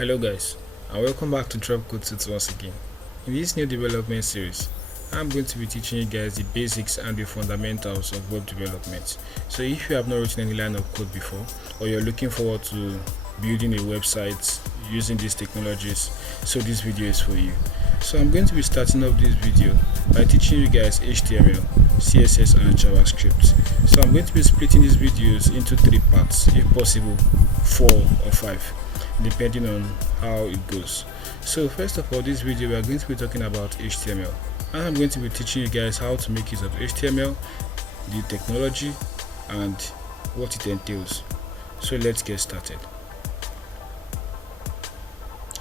Hello guys, and welcome back to Drop Code Tuts once again. In this new development series, I'm going to be teaching you guys the basics and the fundamentals of web development. So if you have not written any line of code before, or you're looking forward to building a website using these technologies, so this video is for you. So I'm going to be starting off this video by teaching you guys HTML, CSS and JavaScript. So I'm going to be splitting these videos into 3 parts, if possible 4 or 5, depending on how it goes. So first of all, this video we are going to be talking about HTML, and I'm going to be teaching you guys how to make use of HTML, the technology and what it entails. So let's get started.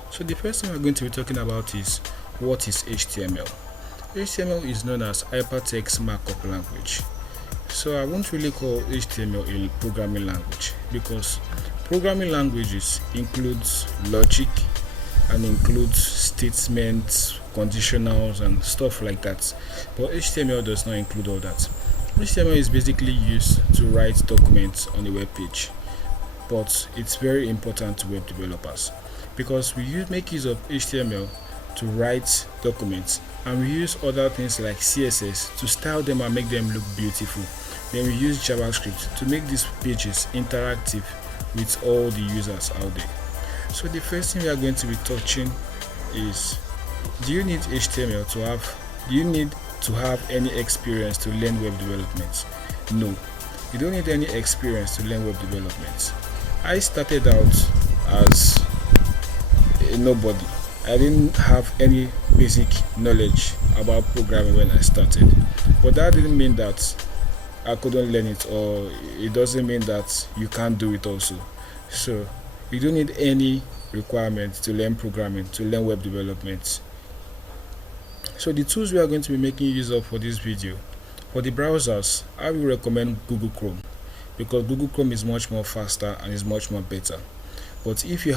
So the first thing we're going to be talking about is what is HTML. HTML is known as hypertext markup language. So I won't really call HTML a programming language, because programming languages includes logic and includes statements, conditionals and stuff like that, but HTML does not include all that. HTML is basically used to write documents on a web page, but it's very important to web developers because we make use of HTML to write documents, and we use other things like CSS to style them and make them look beautiful. Then we use JavaScript to make these pages interactive with all the users out there. So the first thing we are going to be touching is, do you need HTML to have any experience to learn web development? No, you don't need any experience to learn web development. I started out as a nobody. I didn't have any basic knowledge about programming when I started, but that didn't mean that I couldn't learn it, or it doesn't mean that you can't do it also. So you don't need any requirements to learn programming, to learn web development. So the tools we are going to be making use of for this video, for the browsers, I will recommend Google Chrome, because Google Chrome is much more faster and is much more better. But if you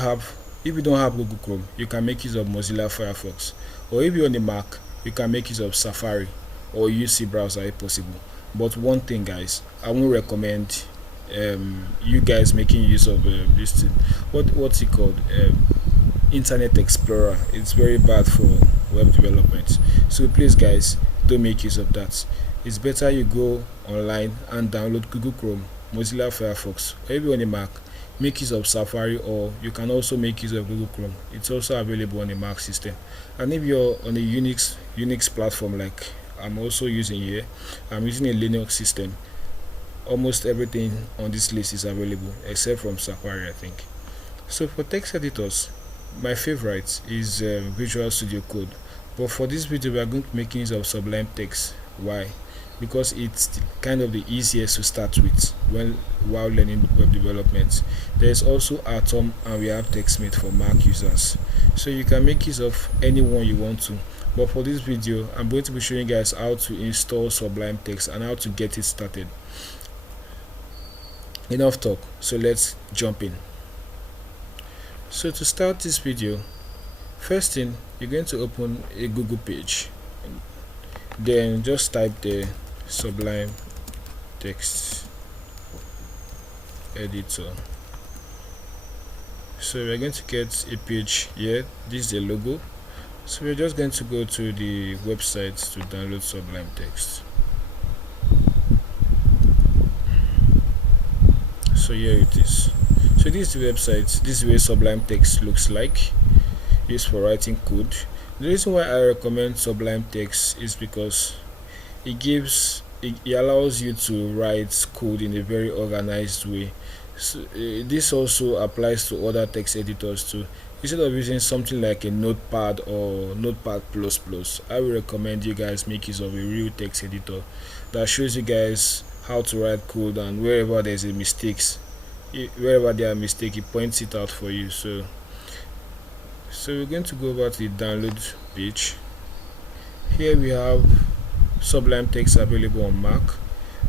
don't have Google Chrome, you can make use of Mozilla Firefox, or if you're on the Mac, you can make use of Safari or UC browser if possible. But one thing guys, I won't recommend you guys making use of this thing, what's it called, Internet Explorer. It's very bad for web development, so please guys, don't make use of that. It's better you go online and download Google Chrome, Mozilla Firefox, or if you're on the Mac, make use of Safari, or you can also make use of Google Chrome. It's also available on the Mac system. And if you're on a Unix platform like I'm also using here, I'm using a Linux system, almost everything on this list is available except from Safari, I think. So for text editors, my favorite is Visual Studio Code, but for this video we are going to make use of Sublime Text. Why? Because it's kind of the easiest to start with while learning web development. There's also Atom, and we have TextMate for Mac users, so you can make use of any one you want to. But for this video, I'm going to be showing you guys how to install Sublime Text and how to get it started. Enough talk, so let's jump in. So to start this video, first thing, you're going to open a Google page, then just type the Sublime Text editor. So we're going to get a page here. This is the logo. So we're just going to go to the website to download Sublime Text. So here it is. So this is the website. This is where Sublime Text looks like. Used for writing code. The reason why I recommend Sublime Text is because it allows you to write code in a very organized way. So this also applies to other text editors too. Instead of using something like a Notepad or Notepad++, I will recommend you guys make use of a real text editor that shows you guys how to write code, and wherever there are mistakes, it points it out for you. So we're going to go over to the download page. Here we have Sublime Text available on Mac.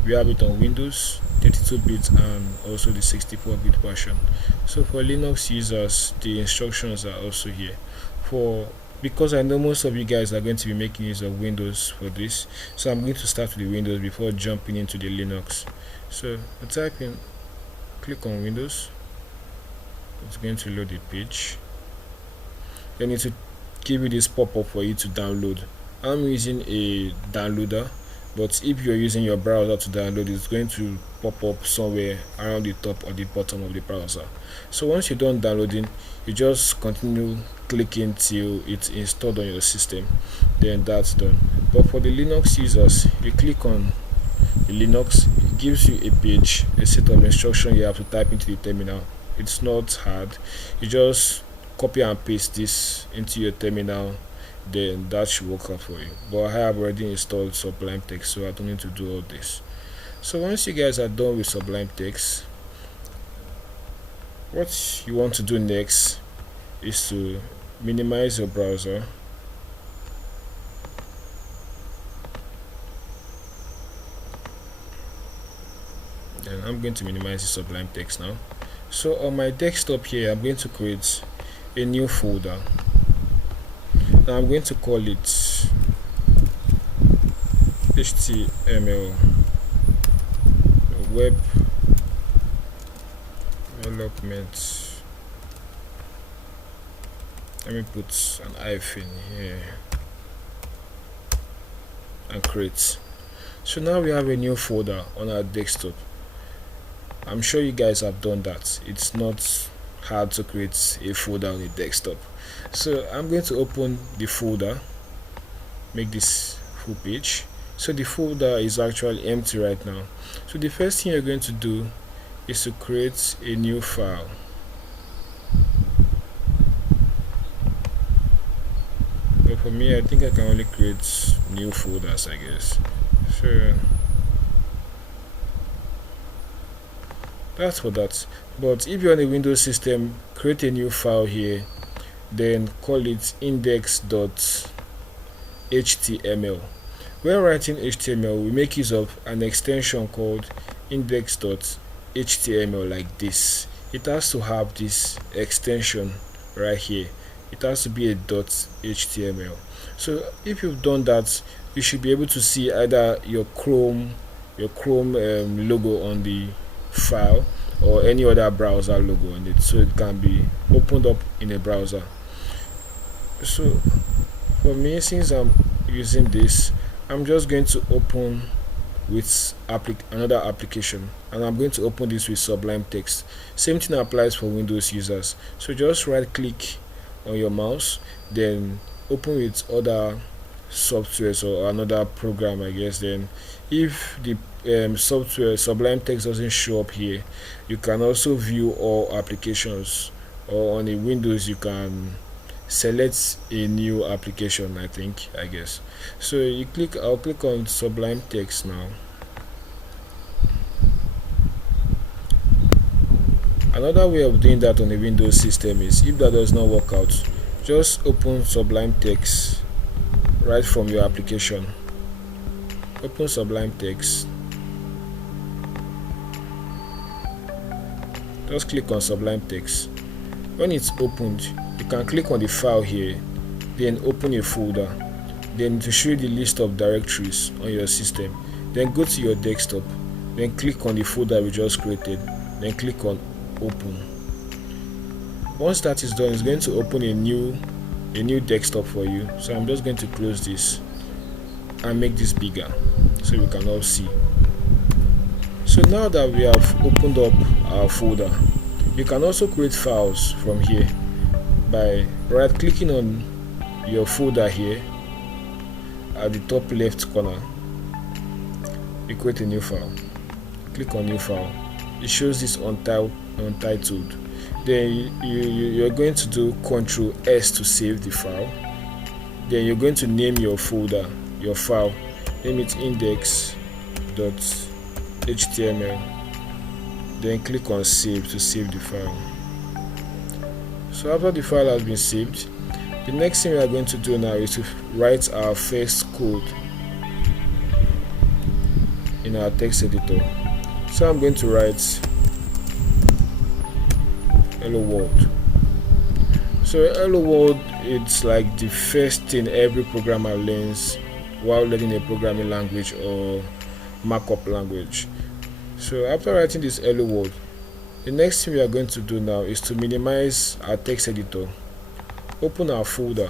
We have it on Windows 32-bit and also the 64-bit version. So for Linux users, the instructions are also here. Because I know most of you guys are going to be making use of Windows for this, so I'm going to start with the Windows before jumping into the Linux. So I click on Windows. It's going to load the page. then it will give you this pop-up for you to download. I'm using a downloader, but if you're using your browser to download, it's going to pop up somewhere around the top or the bottom of the browser. So once you're done downloading, you just continue clicking till it's installed on your system, then that's done. But for the Linux users, you click on the Linux, it gives you a page, a set of instructions you have to type into the terminal. It's not hard. You just copy and paste this into your terminal, then that should work out for you. But I have already installed Sublime Text, so I don't need to do all this. So once you guys are done with Sublime Text, what you want to do next is to minimize your browser. Then I'm going to minimize the Sublime Text now. So on my desktop here, I'm going to create a new folder. Now I'm going to call it HTML web development. Let me put an hyphen here and create. So now we have a new folder on our desktop. I'm sure you guys have done that. It's not hard to create a folder on the desktop. So I'm going to open the folder, make this full page. So the folder is actually empty right now. So the first thing you're going to do is to create a new file. But for me, I think I can only create new folders, I guess. So that's for that. But if you're on a Windows system, create a new file here, then call it index.html. When writing HTML, we make use of an extension called index.html like this. It has to have this extension right here. It has to be a .html. So if you've done that, you should be able to see either your Chrome logo on the file or any other browser logo on it, so it can be opened up in a browser. So for me, since I'm using this, I'm just going to open with another application, and I'm going to open this with Sublime Text. Same thing applies for Windows users. So just right click on your mouse, then open with other softwares or another program, I guess. Then if the software Sublime Text doesn't show up here, you can also view all applications, or on a Windows you can select a new application, I guess. So I'll click on Sublime Text now. Another way of doing that on a Windows system is, if that does not work out, just open Sublime Text right from your application. Open Sublime Text, just click on Sublime Text. When it's opened, you can click on the file here, then open a folder, then to show you the list of directories on your system, then go to your desktop, then click on the folder we just created, then click on open. Once that is done, it's going to open a new desktop for you. So I'm just going to close this and make this bigger so we can all see. So now that we have opened up our folder, you can also create files from here by right clicking on your folder here at the top left corner. You create a new file, click on new file. It shows this untitled. Then you're going to do Ctrl S to save the file. Then you're going to name your folder, your file, name it index.html, then click on save to save the file. So after the file has been saved, the next thing we are going to do now is to write our first code in our text editor. So I'm going to write hello world. So hello world, it's like the first thing every programmer learns while learning a programming language or markup language. So after writing this hello world, the next thing we are going to do now is to minimize our text editor. open our folder,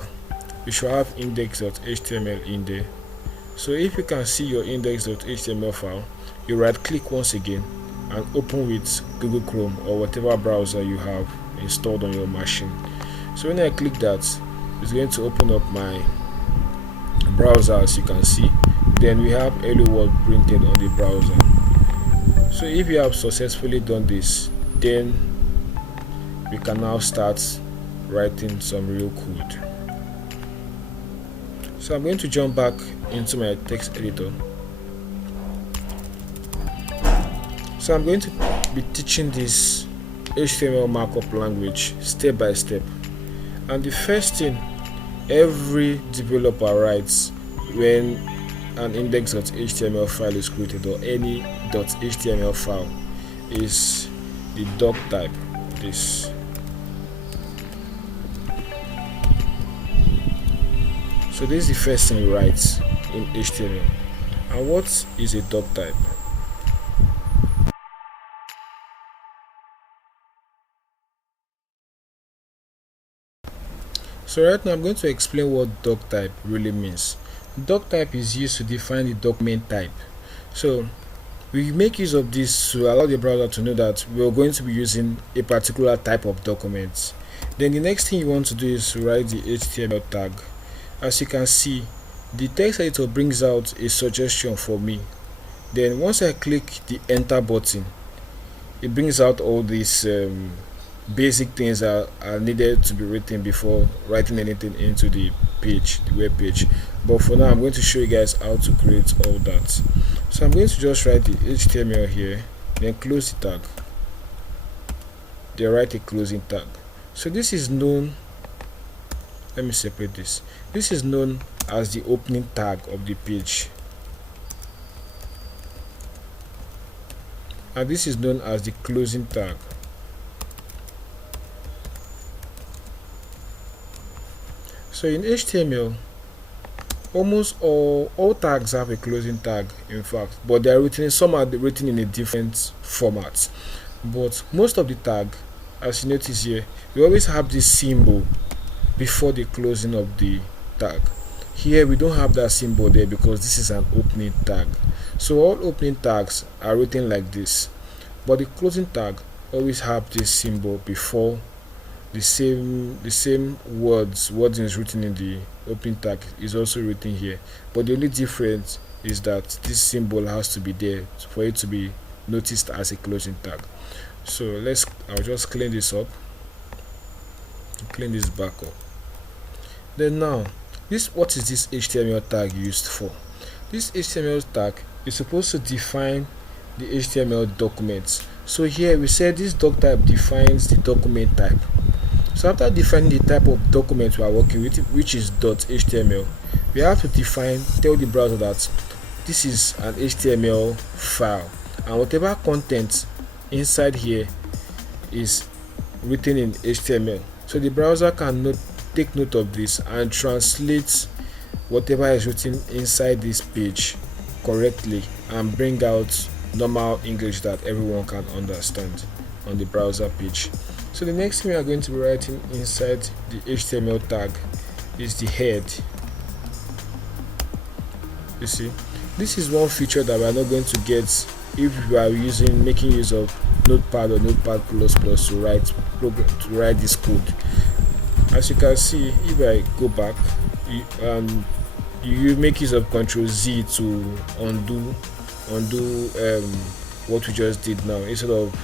we should have index.html in there. So if you can see your index.html file, you right click once again and open with Google Chrome or whatever browser you have installed on your machine. So when I click that, it's going to open up my browser, as you can see. Then we have hello world printed on the browser. So if you have successfully done this, then we can now start writing some real code. So I'm going to jump back into my text editor. So I'm going to be teaching this HTML markup language step by step. And the first thing every developer writes when an index.html file is created, or any .html file, is the doc type. This. So this is the first thing you write in HTML. And what is a doc type? So right now I'm going to explain what doc type really means. Doc type is used to define the document type. So we make use of this to allow the browser to know that we are going to be using a particular type of document. Then the next thing you want to do is to write the HTML tag. As you can see, the text editor brings out a suggestion for me. Then once I click the enter button, it brings out all these basic things that are needed to be written before writing anything into the page, the web page. But for now, I'm going to show you guys how to create all that. So I'm going to just write the HTML here, then close the tag, then write a closing tag. So this is known, let me separate this. This is known as the opening tag of the page, and this is known as the closing tag. So in HTML, almost all tags have a closing tag, in fact, but they are written, some are written in a different format. But most of the tag, as you notice here, we always have this symbol before the closing of the tag. Here we don't have that symbol there because this is an opening tag. So all opening tags are written like this, but the closing tag always have this symbol before the same wording is written in the opening tag is also written here. But the only difference is that this symbol has to be there for it to be noticed as a closing tag. So I'll just clean this up, clean this back up. Then now, what is this HTML tag used for? This HTML tag is supposed to define the HTML documents. So here we said this doc type defines the document type. So after defining the type of document we are working with, which is .html, we have to tell the browser that this is an HTML file, and whatever content inside here is written in HTML. So the browser can take note of this and translate whatever is written inside this page correctly and bring out normal English that everyone can understand on the browser page. So the next thing we are going to be writing inside the HTML tag is the head. You see, this is one feature that we are not going to get if we are making use of Notepad or Notepad++ to write this code. As you can see, if I go back, you make use of Ctrl+Z to undo what we just did now, instead of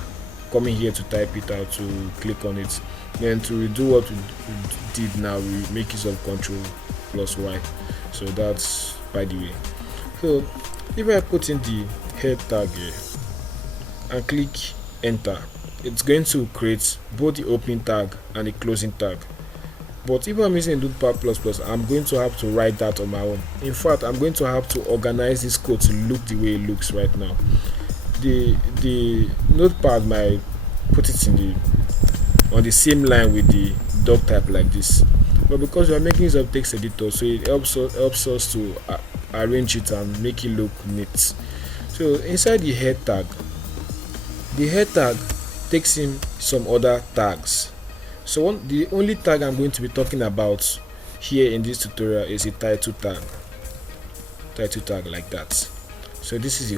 coming here to type it out to click on it. Then to redo what we did now, we make use of Ctrl+Y. So that's by the way. So if I put in the head tag here and click enter, it's going to create both the opening tag and the closing tag. But if I'm using Notepad++, I'm going to have to write that on my own. In fact, I'm going to have to organize this code to look the way it looks right now. The Notepad might put it on the same line with the doc type like this, but because we are making use of text editor, so it helps us to arrange it and make it look neat. So inside the head tag takes in some other tags. So the only tag I'm going to be talking about here in this tutorial is a title tag like that. So this is the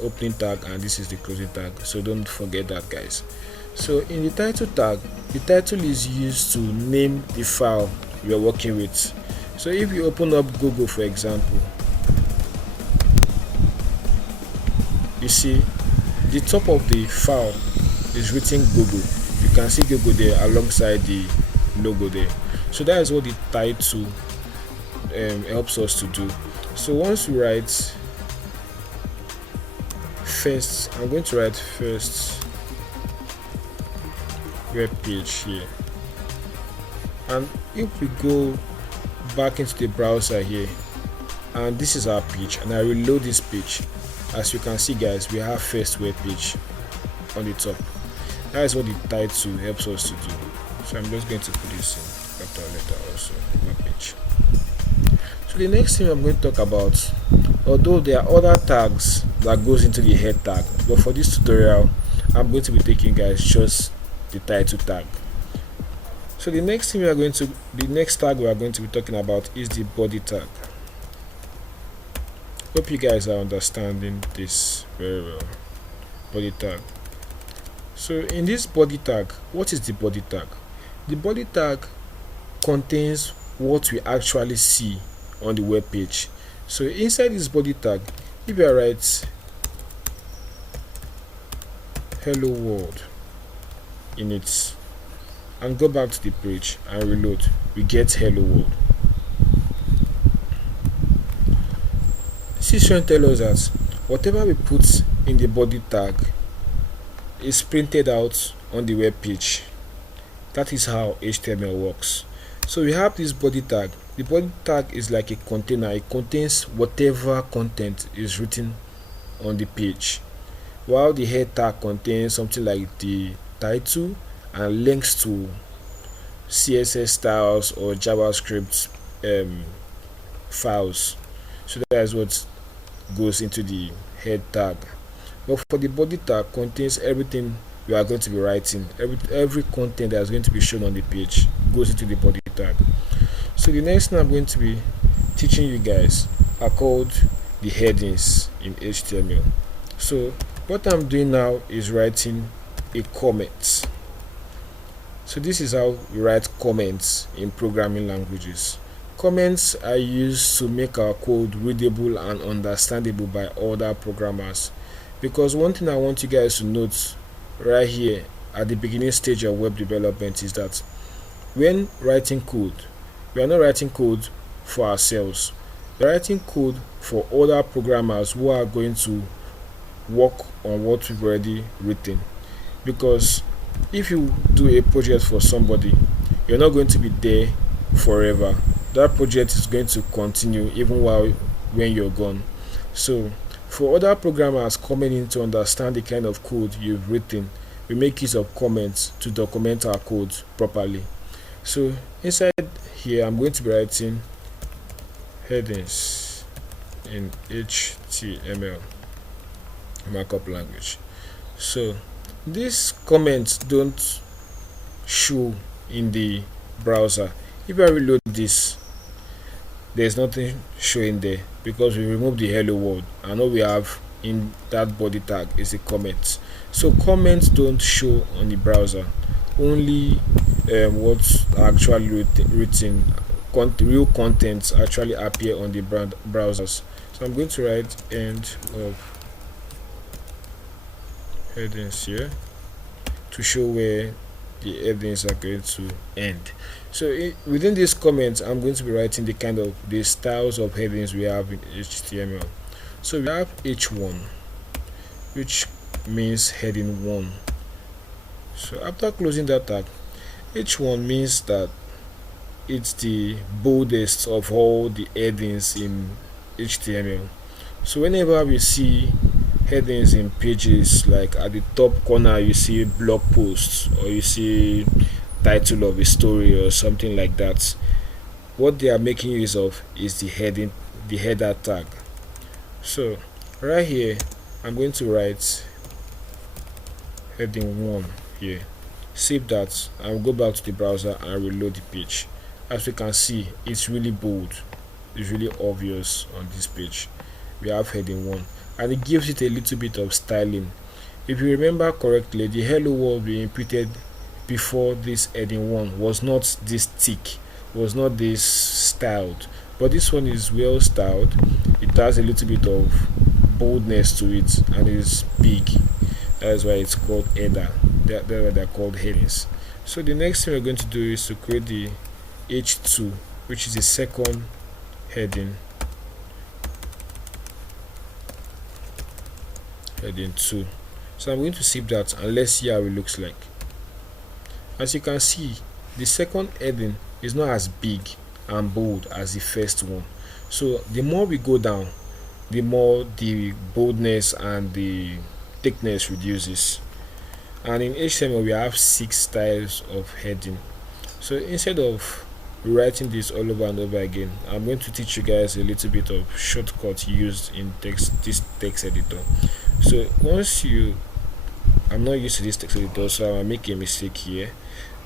opening tag and this is the closing tag, so don't forget that, guys. So in the title tag, the title is used to name the file we are working with. So if you open up Google, for example, you see the top of the file is written Google. You can see Google there alongside the logo there. So that is what the title helps us to do. So once we write first, I'm going to write first web page here, and if we go back into the browser here, and this is our page, and I reload this page, as you can see, guys, we have first web page on the top. That is what the title helps us to do. So I'm just going to put this in capital letter also, web page. So the next thing I'm going to talk about, although there are other tags that goes into the head tag, but for this tutorial I'm going to be taking, guys, just the title tag. So the next tag we are going to be talking about is the body tag. Hope you guys are understanding this very well. Body tag. So in this body tag, what is the body tag? The body tag contains what we actually see on the web page. So inside this body tag, if I write hello world in it and go back to the page and reload, we get hello world. This is trying to tell us that whatever we put in the body tag is printed out on the web page. That is how HTML works. So we have this body tag. The body tag is like a container. It contains whatever content is written on the page, while the head tag contains something like the title and links to CSS styles or JavaScript files. So that is what goes into the head tag. But for the body tag, contains everything we are going to be writing. Every content that is going to be shown on the page goes into the body tag. So the next thing I'm going to be teaching you guys are called the headings in HTML. So what I'm doing now is writing a comment. So this is how we write comments in programming languages. Comments are used to make our code readable and understandable by other programmers. Because one thing I want you guys to note right here at the beginning stage of web development is that when writing code, we are not writing code for ourselves. We are writing code for other programmers who are going to work on what we've already written. Because if you do a project for somebody, you're not going to be there forever. That project is going to continue even when you're gone. So for other programmers coming in to understand the kind of code you've written, we make use of comments to document our code properly. So inside here, I'm going to be writing headings in HTML markup language. So these comments don't show in the browser. If I reload this, there's nothing showing there because we removed the hello world, and all we have in that body tag is a comment. So comments don't show on the browser, only what's actually written, real contents actually appear on the browsers. So I'm going to write end of headings here to show where the headings are going to end. So within these comments, I'm going to be writing the styles of headings we have in HTML. So we have H1, which means heading 1. So after closing that tag, H1 means that it's the boldest of all the headings in HTML. So whenever we see headings in pages, like at the top corner you see blog posts or you see title of a story or something like that, what they are making use of is the header tag. So right here I'm going to write heading 1 here. Save that and go back to the browser and reload the page. As we can see, it's really bold, it's really obvious on this page. We have heading 1 and it gives it a little bit of styling. If you remember correctly, the hello world we inputted before this heading 1 was not this thick, was not this styled, but this one is well styled. It has a little bit of boldness to it and is big. That is why it's called header. That's why they're called headings. So the next thing we're going to do is to create the H2, which is the second heading. Heading 2. So I'm going to save that and let's see how it looks like. As you can see, the second heading is not as big and bold as the first one. So the more we go down, the more the boldness and the thickness reduces. And in HTML we have 6 styles of heading. So instead of rewriting this all over and over again, I'm going to teach you guys a little bit of shortcut used in this text editor. So I'm not used to this text editor, so I make a mistake here.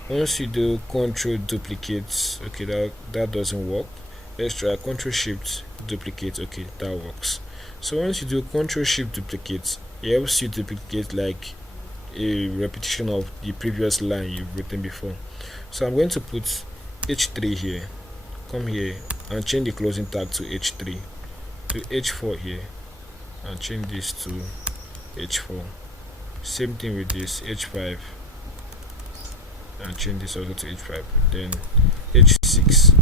Once you do control duplicate, okay, that doesn't work. Let's try control shift duplicate. Okay, that works. So once you do control shift duplicate, it helps you duplicate like a repetition of the previous line you've written before. So I'm going to put h3 here, come here and change the closing tag to h3, to h4 here and change this to h4. Same thing with this h5 and change this also to h5, then h6,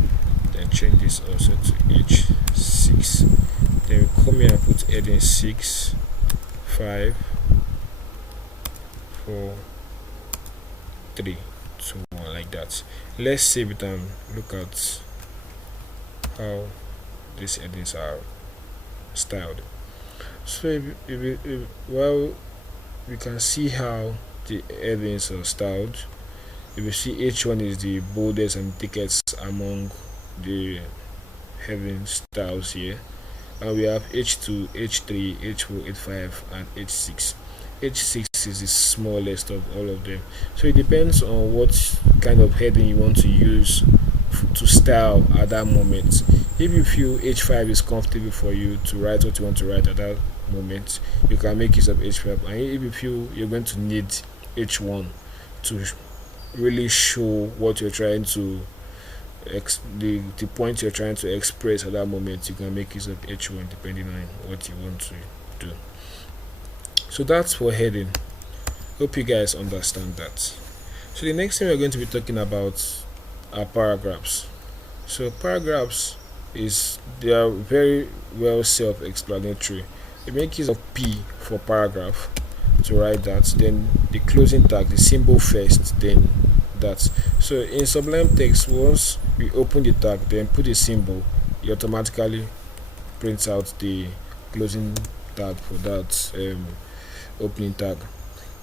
then change this also to h6. Then we come here and put heading 6, 5, 4, 3, 2, 1, like that. Let's save it and look at how these headings are styled. So well, we can see how the headings are styled. If you see, H1 is the boldest and thickest among the heading styles here, and we have H2, H3, H4, H5 and H6. H6 is the smallest of all of them. So it depends on what kind of heading you want to use to style at that moment. If you feel H5 is comfortable for you to write what you want to write at that moment, you can make use of H5. And if you feel you're going to need H1 to really show what you're trying to the point you're trying to express at that moment, you can make use of H1 depending on what you want to do. So that's for heading. Hope you guys understand that. So the next thing we're going to be talking about are paragraphs. So paragraphs they are very well self-explanatory. You make use of P for paragraph to write that, then the closing tag, the symbol first, then that. So in Sublime Text, once we open the tag, then put the symbol, it automatically prints out the closing tag for that opening tag.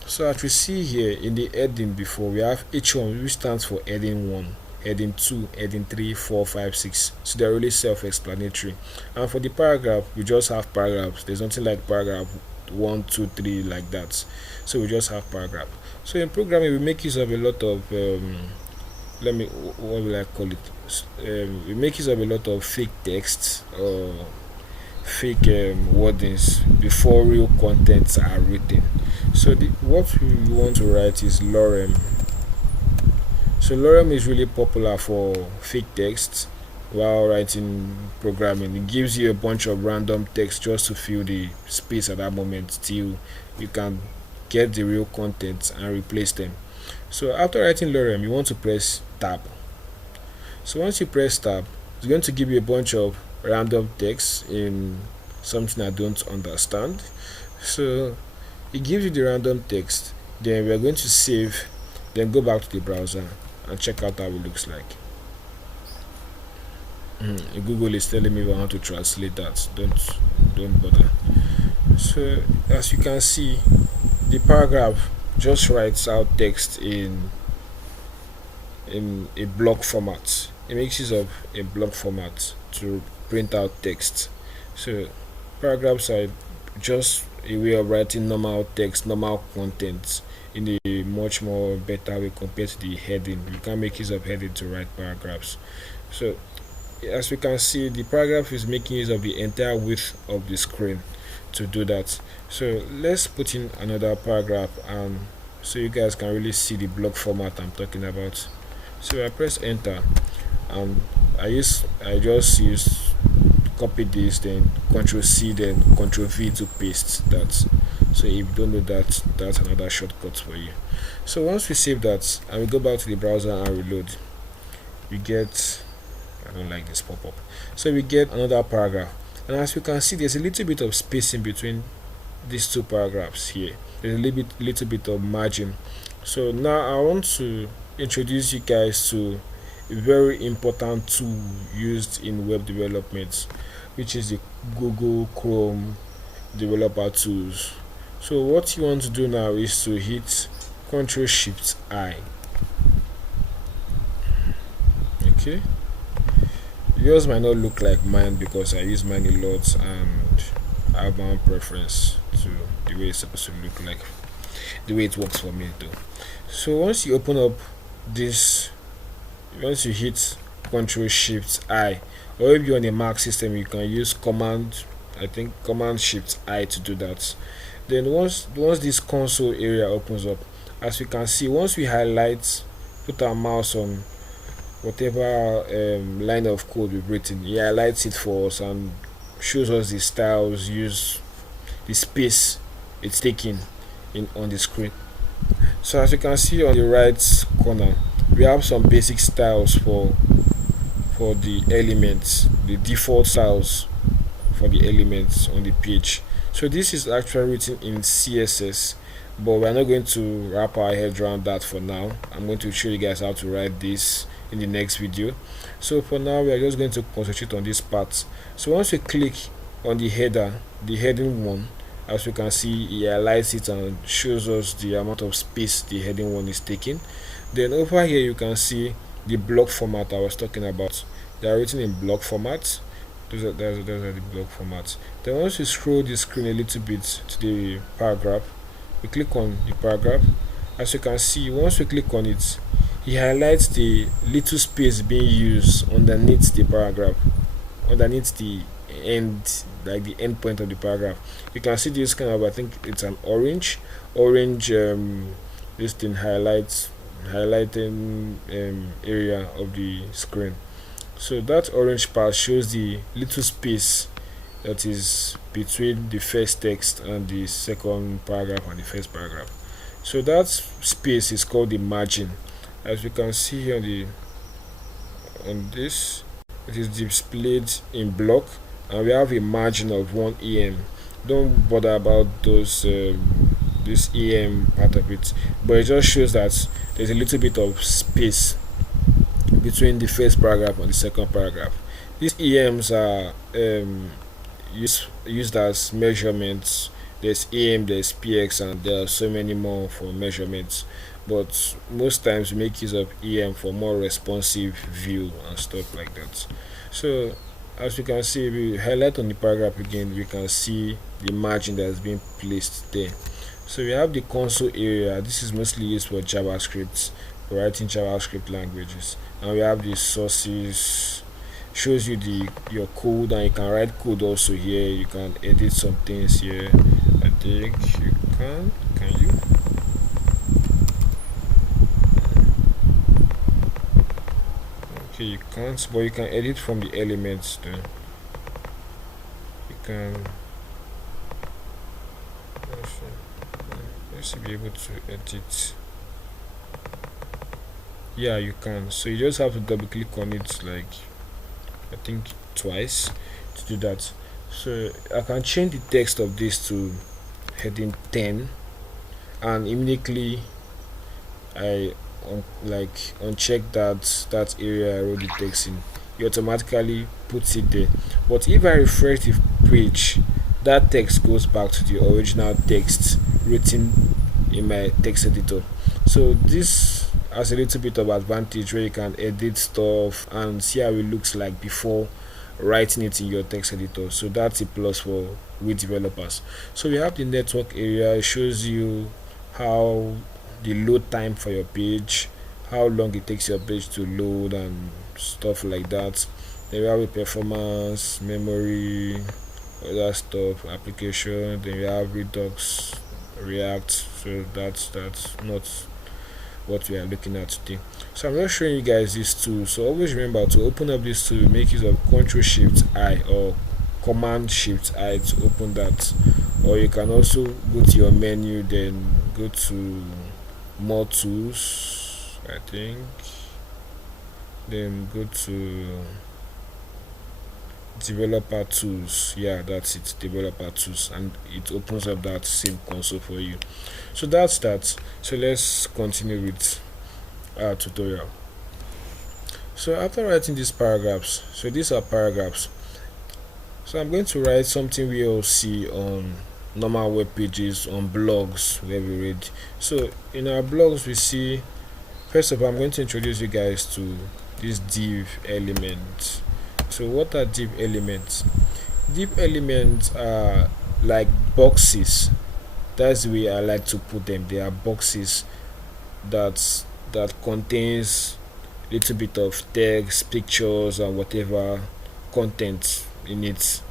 So as we see here in the heading before, we have H1, which stands for heading 1, heading 2, heading 3, 4, 5, 6. So they're really self-explanatory. And for the paragraph, we just have paragraphs. There's nothing like paragraph 1, 2, 3 like that. So we just have paragraph. So in programming, we make use of a lot of what will I call it? We make use of a lot of fake texts or fake wordings before real contents are written. So what we want to write is lorem. So lorem is really popular for fake text while writing programming. It gives you a bunch of random text just to fill the space at that moment till you can get the real contents and replace them. So after writing lorem, you want to press tab. So once you press tab, it's going to give you a bunch of random text in something I don't understand. So it gives you the random text, then we're going to save, then go back to the browser and check out how it looks like. Google is telling me I want to translate that. Don't bother. So as you can see, the paragraph just writes out text in a block format. It makes use of a block format to print out text. So paragraphs are just a way of writing normal text, normal content in a much more better way compared to the heading. You can make use of heading to write paragraphs. So as we can see, the paragraph is making use of the entire width of the screen to do that. So let's put in another paragraph, and so you guys can really see the block format I'm talking about. So I press enter, and I just use copy this, then Ctrl C, then Ctrl V to paste that. So if you don't know that, that's another shortcut for you. So once we save that and we go back to the browser and reload, we get, I don't like this pop-up, so we get another paragraph. And as you can see, there's a little bit of spacing between these two paragraphs here. There's a little bit of margin. So now I want to introduce you guys to a very important tool used in web development, which is the Google Chrome developer tools. So what you want to do now is to hit Ctrl Shift I. Okay, yours might not look like mine because I use mine a lot and I have my own preference to the way it's supposed to look like, the way it works for me though. So once you open up this, once you hit Ctrl Shift I, or if you're on a Mac system, you can use Command Shift I to do that. Then once this console area opens up, as you can see, once we highlight, put our mouse on whatever line of code we've written, it highlights it for us and shows us the styles, use the space it's taking in on the screen. So as you can see on the right corner, we have some basic styles for the elements, the default styles for the elements on the page. So this is actually written in CSS, but we're not going to wrap our head around that for now. I'm going to show you guys how to write this in the next video. So for now, we are just going to concentrate on this part. So once we click on the header, the heading one, as you can see, it highlights it and shows us the amount of space the heading one is taking. Then over here you can see the block format I was talking about. They are written in block format. Those are the block formats. Then once you scroll the screen a little bit to the paragraph, we click on the paragraph. As you can see, once we click on it, it highlights the little space being used underneath the paragraph, underneath the end, like the end point of the paragraph. You can see this kind of, I think it's an orange this thing highlighting area of the screen. So that orange part shows the little space that is between the first text and the second paragraph and the first paragraph. So that space is called the margin. As we can see here on this, it is displayed in block, and we have a margin of 1 em. Don't bother about those this em part of it, but it just shows that there's a little bit of space between the first paragraph and the second paragraph. These EMs are used as measurements. There's EM, there's PX, and there are so many more for measurements, but most times we make use of EM for more responsive view and stuff like that. So as you can see, if we highlight on the paragraph again, we can see the margin that has been placed there. So we have the console area. This is mostly used for JavaScript, for writing JavaScript languages, and we have the sources, shows you your code, and you can write code also here. You can edit some things here. I think you can you? Okay, you can't, but you can edit from the elements though. You can let's be able to edit. Yeah, you can. So you just have to double click on it, like I think twice, to do that. So I can change the text of this to heading 10, and immediately I uncheck that area I wrote the text in. It automatically puts it there. But if I refresh the page, that text goes back to the original text written in my text editor. So this has a little bit of advantage where you can edit stuff and see how it looks like before writing it in your text editor. So that's a plus for we developers. So we have the network area. It shows you how the load time for your page, how long it takes your page to load and stuff like that. Then we have a performance, memory, other stuff, application. Then we have Redux, React. So that's not what we are looking at today. So I'm not showing you guys this tool. So always remember to open up this tool, make use of Ctrl Shift I or Command Shift I to open that. Or you can also go to your menu, then go to more tools, I think, then go to developer tools. Yeah, that's it, developer tools, and it opens up that same console for you. So that's that. So let's continue with our tutorial. So after writing these paragraphs, so these are paragraphs, so I'm going to write something we all see on normal web pages, on blogs where we read. So in our blogs we see, first of all, I'm going to introduce you guys to this div element. So what are div elements? Div elements are like boxes. That's the way I like to put them. They are boxes that contains little bit of text, pictures, and whatever content in it.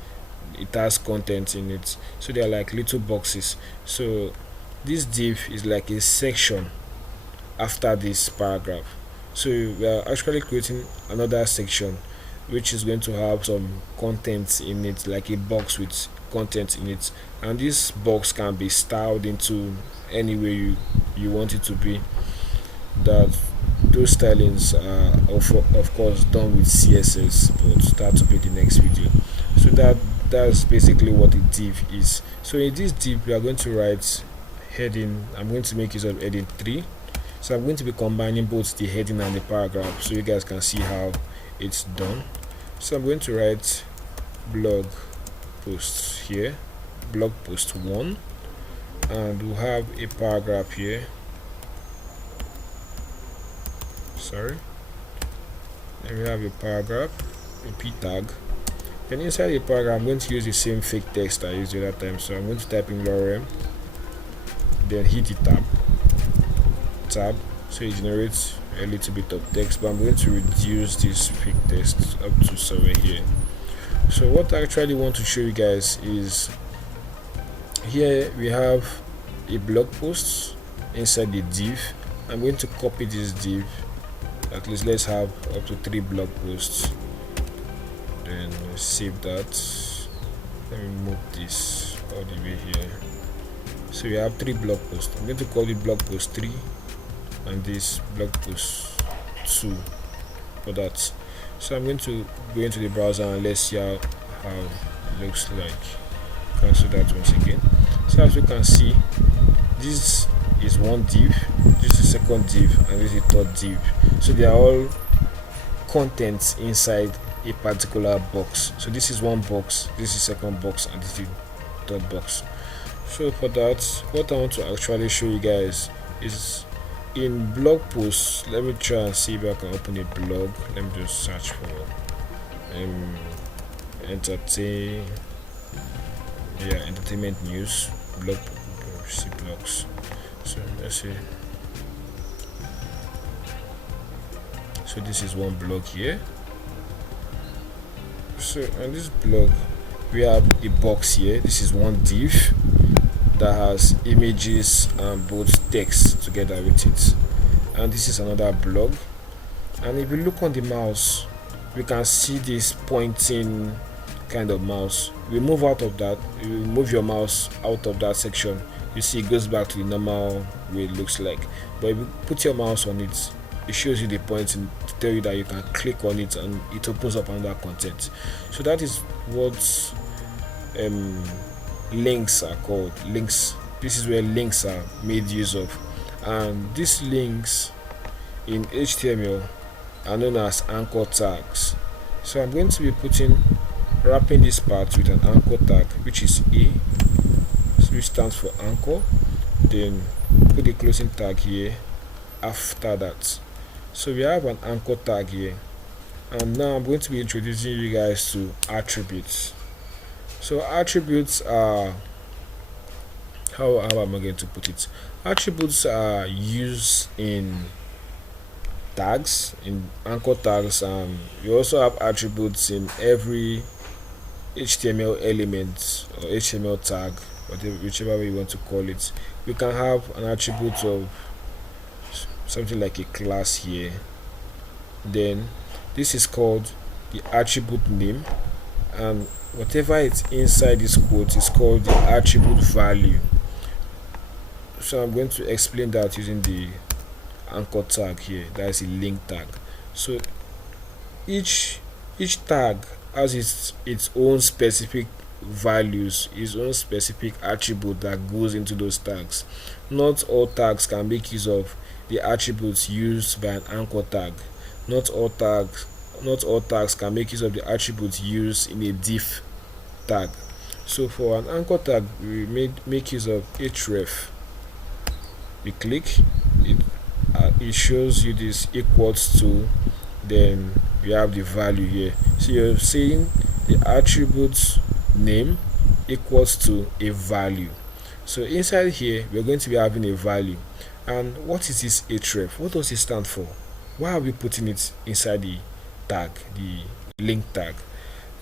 It has content in it, so they are like little boxes. So this div is like a section after this paragraph. So we are actually creating another section which is going to have some content in it, like a box with content in it, and this box can be styled into any way you want it to be. That those stylings are of course done with CSS, but that will be the next video. So that's basically what a div is. So in this div we are going to write heading. I'm going to make use of heading 3. So I'm going to be combining both the heading and the paragraph so you guys can see how it's done. So I'm going to write blog post here, blog post 1, and we'll have a paragraph here. Sorry, then we have a paragraph, a p tag. Then inside the paragraph I'm going to use the same fake text I used the other time. So I'm going to type in lorem, then hit the tab, so it generates a little bit of text, but I'm going to reduce this fake text up to somewhere here. So what I actually want to show you guys is, here we have a blog post inside the div. I'm going to copy this div. At least let's have up to 3 blog posts. Then save that. Let me move this all the way here. So we have 3 blog posts. I'm going to call it blog post 3 and this blog post 2 for that. So I'm going to go into the browser and let's see how it looks like. Cancel that once again. So as you can see, this is one div, this is second div, and this is third div. So they are all contents inside a particular box. So this is one box, this is second box, and this is third box. So for that, what I want to actually show you guys is in blog posts. Let me try and see if I can open a blog. Let me just search for entertainment news blog. See blogs. So let's see. So this is one blog here. So on this blog we have a box here. This is one div that has images and both text together with it, and this is another blog. And if you look on the mouse, we can see this pointing kind of mouse. We move out of that, you move your mouse out of that section, you see it goes back to the normal way it looks like. But if you put your mouse on it, it shows you the pointing to tell you that you can click on it and it opens up another content. So that is what links are called. Links, this is where links are made use of, and these links in HTML are known as anchor tags. So I'm going to be wrapping this part with an anchor tag, which is A, which stands for anchor. Then put the closing tag here after that. So we have an anchor tag here, and now I'm going to be introducing you guys to attributes. So attributes are, how am I going to put it? Attributes are used in tags, in anchor tags. You also have attributes in every HTML element or HTML tag, whatever, whichever way you want to call it. We can have an attribute of something like a class here. Then this is called the attribute name, and whatever is inside this quote is called the attribute value. So I'm going to explain that using the anchor tag here, that is a link tag. So each tag has its own specific values, its own specific attribute that goes into those tags. Not all tags can make use of the attributes used by an anchor tag. Not all tags can make use of the attributes used in a div tag. So for an anchor tag, we make use of href. You click it, it shows you this equals to, then we have the value here. So you're saying the attribute name equals to a value. So inside here we're going to be having a value. And what is this href? What does it stand for? Why are we putting it inside the tag, the link tag?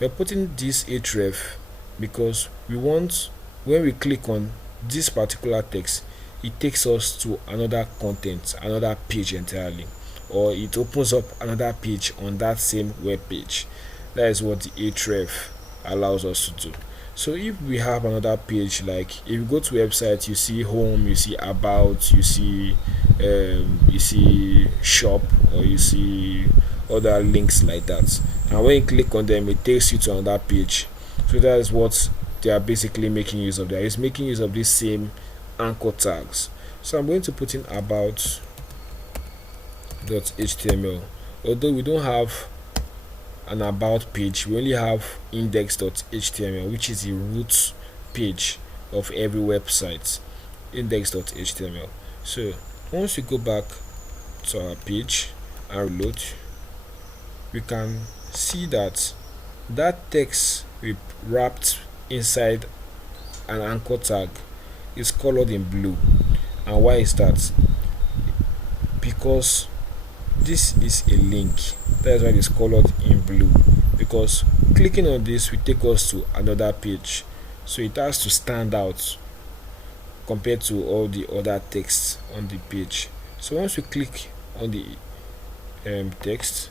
We're putting this href because we want, when we click on this particular text, it takes us to another content, another page entirely, or it opens up another page on that same web page. That is what the href allows us to do. So if we have another page, like if you go to website, you see home, you see about, you see shop, or you see other links like that, and when you click on them, it takes you to another page. So that is what they are basically making use of. There is making use of this same anchor tags. So I'm going to put in about.html. Although we don't have an about page, we only have index.html, which is the root page of every website. Index.html. So once we go back to our page and reload, we can see that text we wrapped inside an anchor tag is colored in blue. And why is that? Because this is a link. That is why it is colored in blue, because clicking on this will take us to another page, so it has to stand out compared to all the other text on the page. So once we click on the text,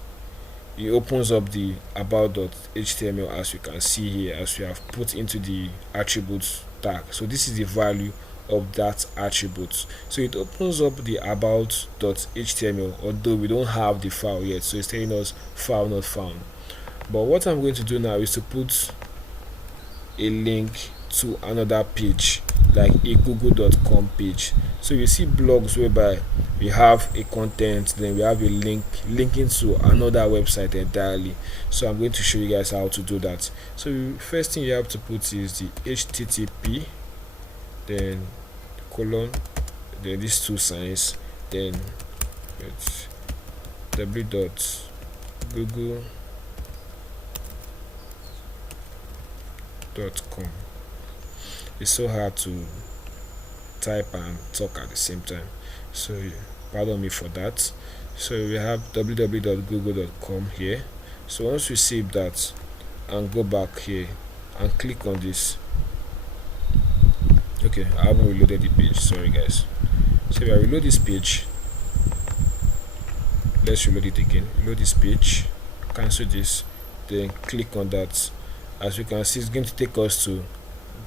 it opens up the about.html, as you can see here, as we have put into the attributes tag. So this is the value of that attribute. So it opens up the about.html, although we don't have the file yet, so it's telling us file not found. But what I'm going to do now is to put a link to another page, like a google.com page. So you see blogs whereby we have a content, then we have a link linking to another website entirely. So I'm going to show you guys how to do that. So first thing you have to put is the http, then colon, then these two signs, then it's w.google.com. It's so hard to type and talk at the same time, so pardon me for that. So we have www.google.com here. So once we save that and go back here and click on this, okay, I haven't reloaded the page, sorry guys. So if I reload this page, let's reload it again. Reload this page, cancel this, then click on that. As you can see, it's going to take us to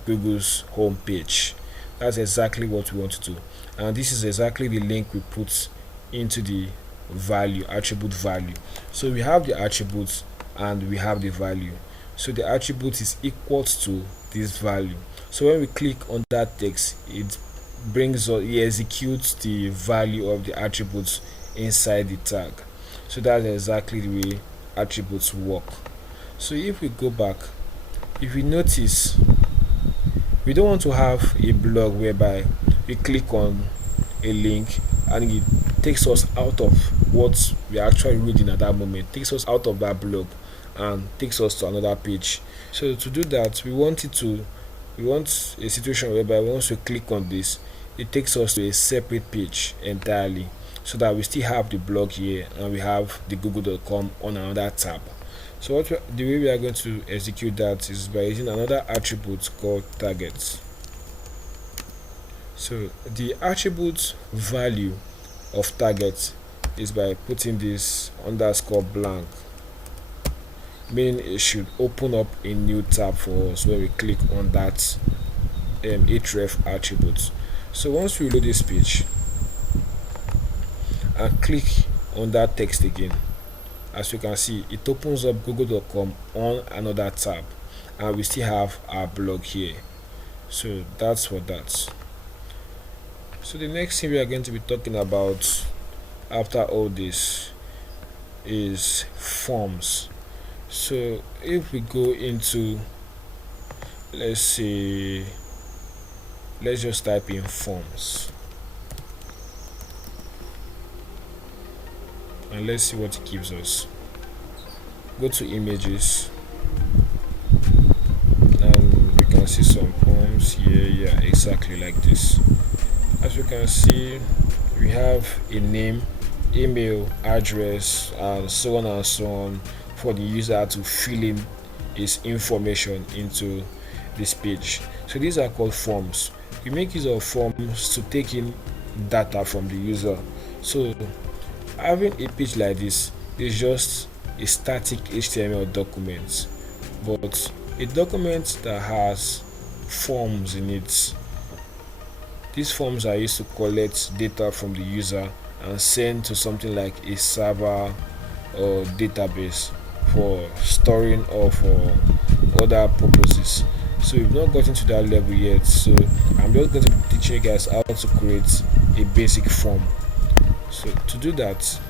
Google's home page. That's exactly what we want to do, and this is exactly the link we put into the value, attribute value. So we have the attributes and we have the value. So the attribute is equal to this value. So when we click on that text, it executes the value of the attributes inside the tag. So that's exactly the way attributes work. So if we go back, if we notice, we don't want to have a blog whereby we click on a link and it takes us out of what we are actually reading at that moment, takes us out of that blog and takes us to another page. So to do that, we want a situation whereby once we click on this, it takes us to a separate page entirely, so that we still have the blog here and we have the google.com on another tab. So the way we are going to execute that is by using another attribute called targets. So the attribute value of target is by putting this underscore blank, meaning it should open up a new tab for us when we click on that href attribute. So once we load this page and click on that text again, as you can see, it opens up google.com on another tab, and we still have our blog here. So that's for that. So the next thing we are going to be talking about after all this is forms. So if we go into, let's just type in forms and let's see what it gives us. Go to images and we can see some forms here. Yeah, exactly like this. As you can see, we have a name, email address, and so on and so on for the user to fill in his information into this page. So these are called forms. We make use of forms to take in data from the user. So having a page like this is just a static HTML document, but a document that has forms in it. These forms are used to collect data from the user and send to something like a server or database for storing or for other purposes. So we've not gotten to that level yet, so I'm just going to be teaching you guys how to create a basic form. So to do that,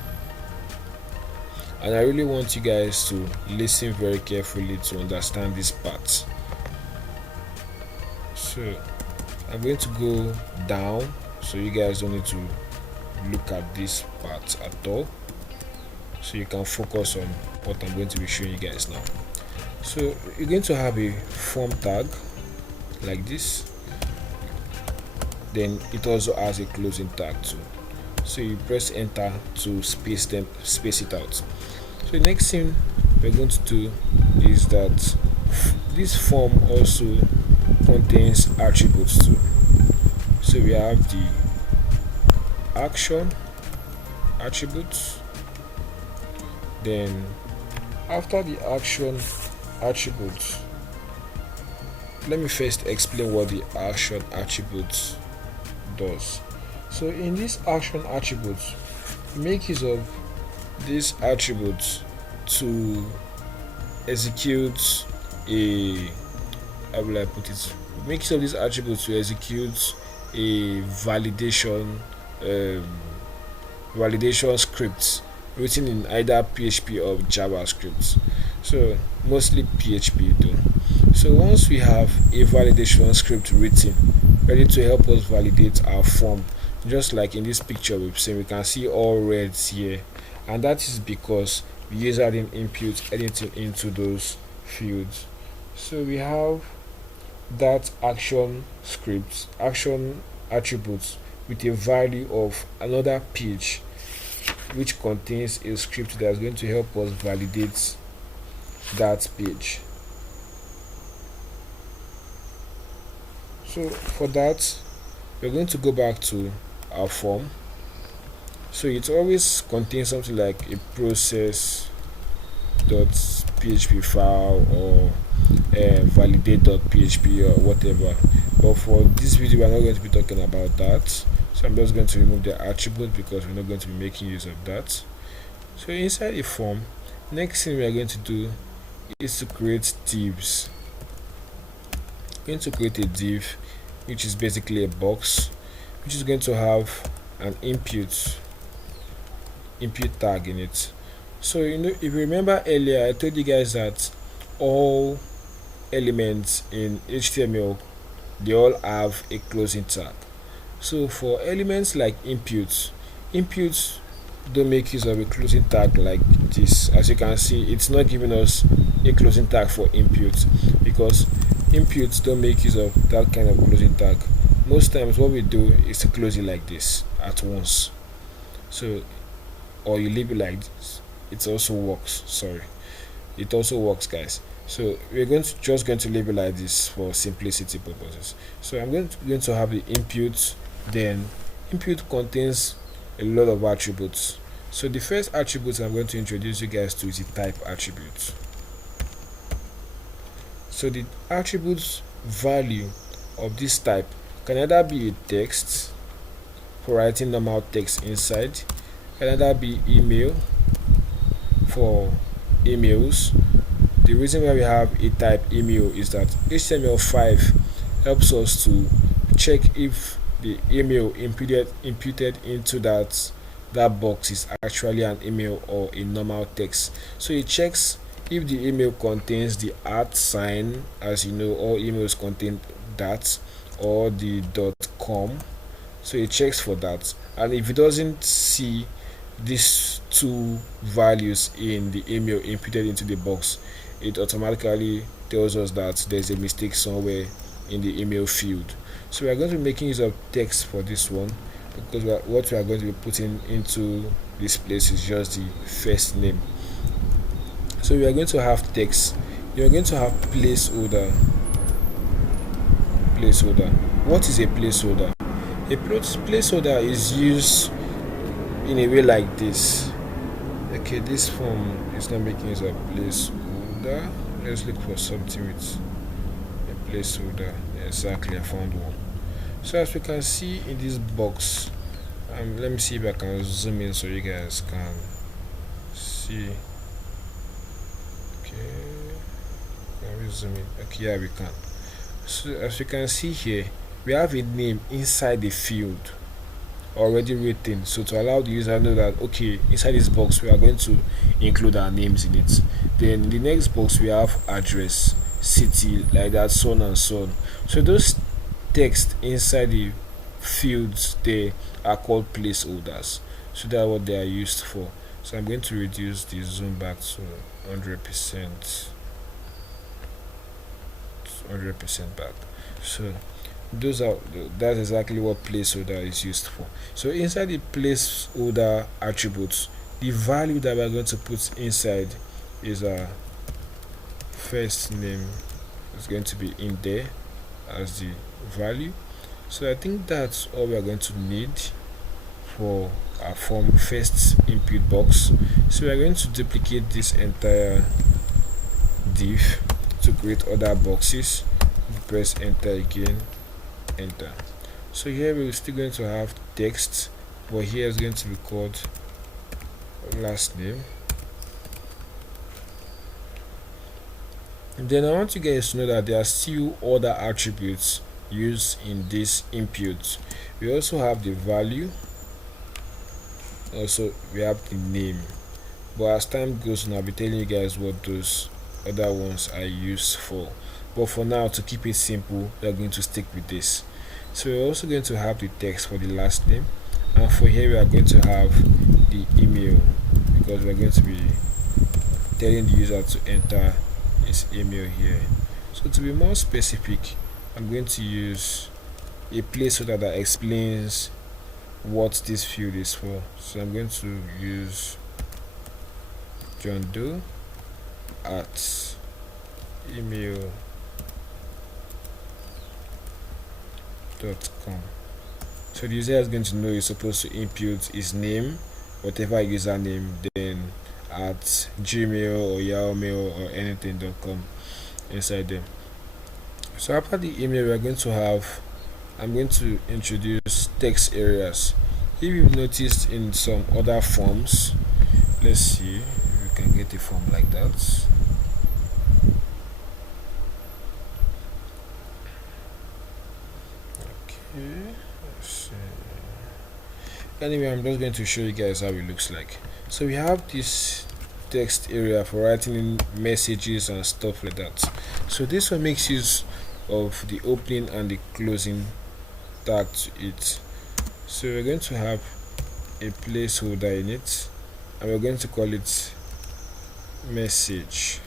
and I really want you guys to listen very carefully to understand this part. So I'm going to go down, so you guys don't need to look at this part at all, so you can focus on what I'm going to be showing you guys now. So you're going to have a form tag like this, then it also has a closing tag too. So you press enter to space it out. So the next thing we're going to do is that this form also contains attributes too. So we have the action attributes, then after the action attributes, let me first explain what the action attributes does. So in this action attributes, make use of these attributes to execute a, how will I put it, make use of these attributes to execute a validation script written in either PHP or JavaScript. So mostly PHP though. So once we have a validation script written ready to help us validate our form, just like in this picture we've seen, we can see all reds here, and that is because the user didn't input anything into those fields. So we have that action script, action attributes with a value of another page which contains a script that is going to help us validate that page. So for that, we're going to go back to our form. So it always contains something like a process.php file or validate.php or whatever, but for this video we're not going to be talking about that. So I'm just going to remove the attribute because we're not going to be making use of that. So inside a form, next thing we are going to do is to create divs. We're going to create a div which is basically a box which is going to have an input tag in it. So if you remember earlier, I told you guys that all elements in HTML, they all have a closing tag. So for elements like inputs don't make use of a closing tag like this. As you can see, it's not giving us a closing tag for inputs because inputs don't make use of that kind of closing tag. most times what we do is to close it like this at once. So, or you leave it like this, it also works. Sorry, it also works, guys. So we're just going to leave it like this for simplicity purposes. So I'm going to have the input. Then input contains a lot of attributes. So the first attribute I'm going to introduce you guys to is the type attribute. So the attribute value of this type can either be a text for writing normal text inside, can either be email for emails. The reason why we have a type email is that HTML5 helps us to check if the email imputed into that box is actually an email or a normal text. So it checks if the email contains the @ sign, as you know all emails contain that, or the .com. So it checks for that, and if it doesn't see these two values in the email imputed into the box, it automatically tells us that there's a mistake somewhere in the email field. So we are going to be making use of text for this one, because what we are going to be putting into this place is just the first name. So we are going to have text. You are going to have placeholder. What is a placeholder? A placeholder is used in a way like this. Okay, this form is not making use of placeholder. Let's look for something with a placeholder. Exactly, I found one. So as we can see in this box, let me see if I can zoom in so you guys can see. Okay, can we zoom in? Okay, yeah, we can. So as you can see here, we have a name inside the field already written, so to allow the user to know that okay, inside this box we are going to include our names in it. Then in the next box we have address, city, like that, so on and so on. So those text inside the fields there are called placeholders. So that's what they are used for. So I'm going to reduce the zoom back to 100%. 100% back. So that's exactly what placeholder is used for. So inside the placeholder attributes, the value that we're going to put inside is our first name. It's going to be in there as the value. So I think that's all we are going to need for our form first input box. So we are going to duplicate this entire div to create other boxes. Press enter again, enter. So here we're still going to have text, but here is going to be called last name. And then I want you guys to know that there are still other attributes used in this input. We also have the value, also we have the name, but as time goes on I'll be telling you guys what those other ones are used for. But for now, to keep it simple, we are going to stick with this. So we're also going to have the text for the last name, and for here we are going to have the email, because we're going to be telling the user to enter his email here. So to be more specific, I'm going to use a placeholder that explains what this field is for. So I'm going to use John Doe at email.com. So the user is going to know he's supposed to input his name, whatever username, then at Gmail or Yahoo Mail or anything.com inside them. So after the email, we're going to have, I'm going to introduce text areas. If you've noticed in some other forms, let's see if we can get a form like that. Okay, let's see. Anyway, I'm just going to show you guys how it looks like. So we have this text area for writing in messages and stuff like that. So this one makes use of the opening and the closing tag to it. So we're going to have a placeholder in it, and we're going to call it message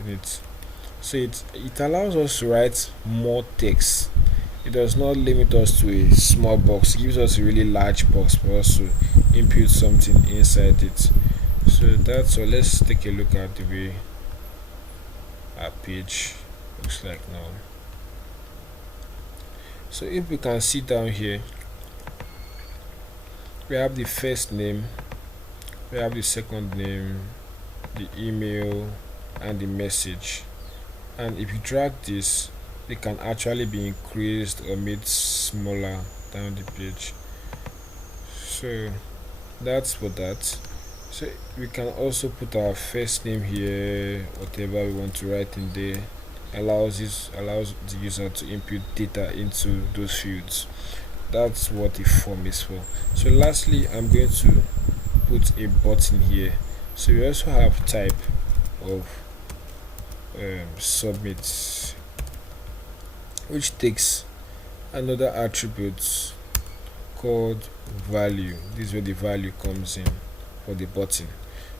in it. So it allows us to write more text it does not limit us to a small box. It gives us a really large box for us to input something inside it. So that's all. Let's take a look at the way our page looks like now. So if we can see down here, we have the first name, we have the second name, the email, and the message. And if you drag this, it can actually be increased or made smaller down the page. So that's for that. So we can also put our first name here, whatever we want to write in there. Allows the user to input data into those fields. That's what the form is for. So lastly, I'm going to put a button here. So we also have type of submit, which takes another attribute called value. This is where the value comes in for the button.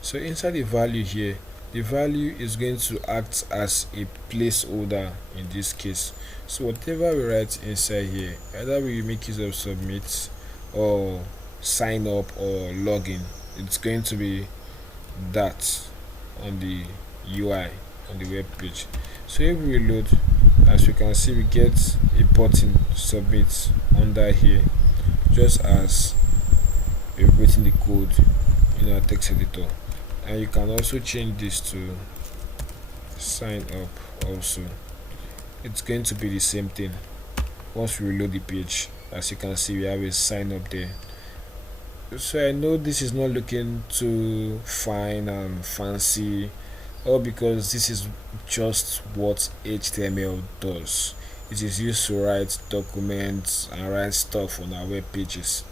So inside the value here, the value is going to act as a placeholder in this case. So whatever we write inside here, either we make use of submit or sign up or login, it's going to be that on the UI on the web page. So if we reload, as you can see, we get a button submit under here, just as we've written the code in our text editor. And you can also change this to sign up also. It's going to be the same thing once we reload the page. As you can see, we have a sign up there. So I know this is not looking too fine and fancy, all because this is just what HTML does. It is used to write documents and write stuff on our web pages,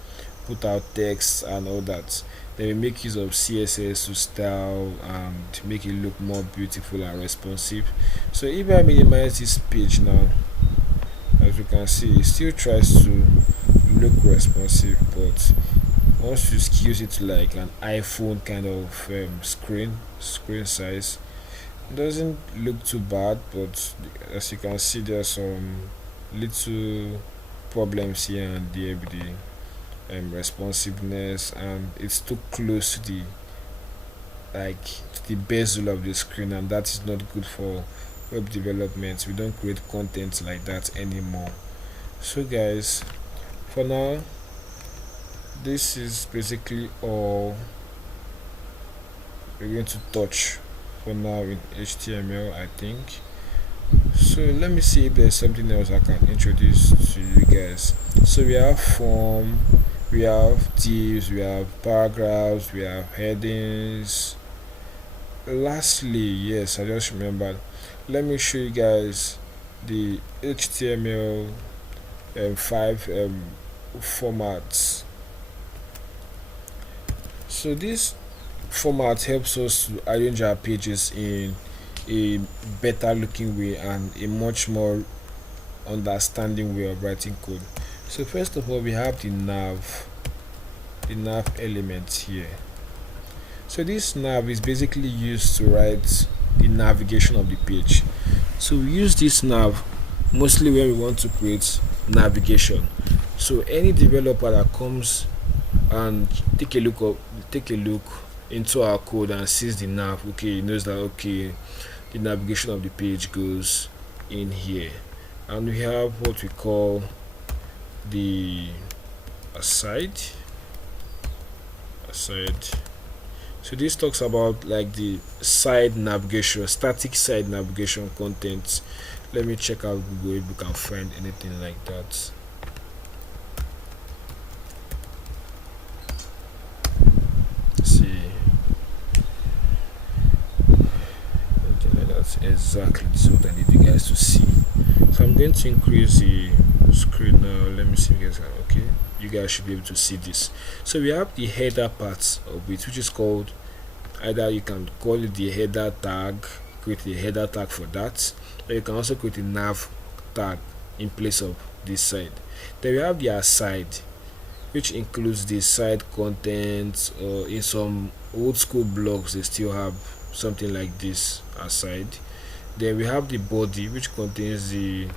put out text and all that. Then we make use of CSS to style and make it look more beautiful and responsive. So if I minimize this page now, as you can see, it still tries to look responsive, but once you skew it to like an iPhone kind of screen size, it doesn't look too bad. But as you can see, there are some little problems here and there with the responsiveness, and it's too close to the bezel of the screen, and that is not good for web development. We don't create content like that anymore. So guys, for now, this is basically all we're going to touch for now in HTML, I think. So let me see if there's something else I can introduce to you guys. So we have form, we have divs, we have paragraphs, we have headings. Lastly, yes, I just remembered, let me show you guys the HTML5 formats. So this format helps us to arrange our pages in a better looking way and a much more understanding way of writing code. So first of all, we have the nav element here. So this nav is basically used to write the navigation of the page. So we use this nav mostly when we want to create navigation. So any developer that comes and take a look into our code and sees the nav, okay, he knows that okay, the navigation of the page goes in here. And we have what we call the aside. So this talks about like the side navigation, static side navigation content. Let me check out Google if we can find anything like that. Exactly, so what I need you guys to see. So I'm going to increase the screen now. Let me see if you guys can, okay, you guys should be able to see this. So we have the header part of it, which is called, either you can call it the header tag, create a header tag for that, or you can also create a nav tag in place of this side. Then we have the aside, which includes the side content, or in some old school blogs they still have something like this aside. Then we have the body, which contains the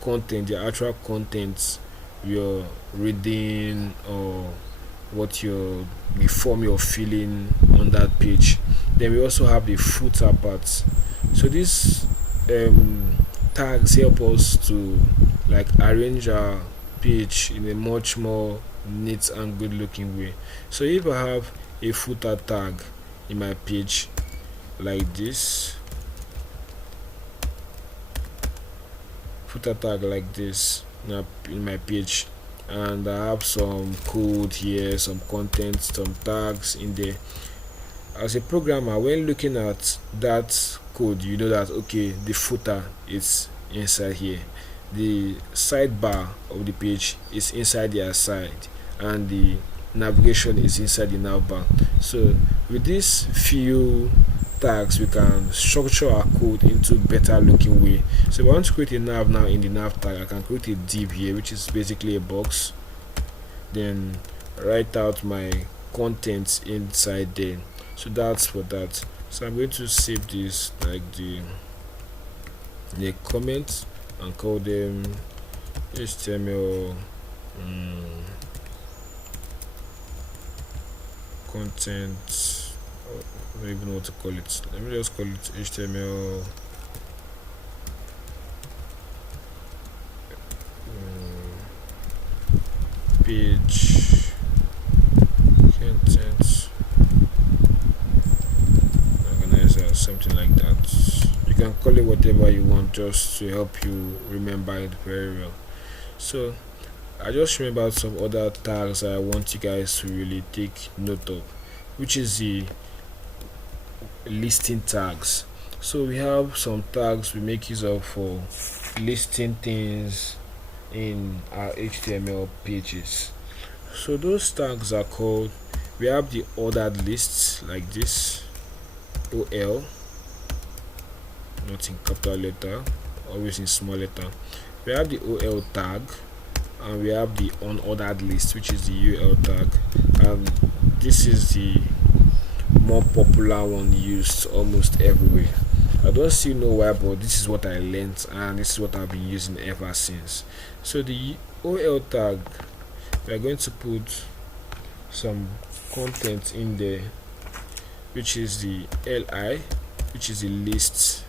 content, the actual content you're reading, or what the form you're filling on that page. Then we also have the footer part. So these tags help us to like arrange our page in a much more neat and good looking way. So if I have a footer tag in my page like this, footer tag like this in my page, and I have some code here, some content, some tags in there. As a programmer, when looking at that code, you know that okay, the footer is inside here, the sidebar of the page is inside the side, and the navigation is inside the navbar. So with these few tags, we can structure our code into better looking way. So if I want to create a nav now, in the nav tag I can create a div here, which is basically a box, then write out my contents inside there. So that's for that. So I'm going to save this like the comments and call them HTML content. I don't even know what to call it. Let me just call it HTML page content organizer, something like that. You can call it whatever you want, just to help you remember it very well. So I just remembered some other tags I want you guys to really take note of, which is the listing tags. So we have some tags we make use of for listing things in our HTML pages. So those tags are called, we have the ordered lists like this, OL, not in capital letter, always in small letter. We have the OL tag, and we have the unordered list, which is the UL tag, and this is the more popular one used almost everywhere. I don't still know why, but this is what I learned, and this is what I've been using ever since. So the OL tag, we are going to put some content in there, which is the LI, which is the list,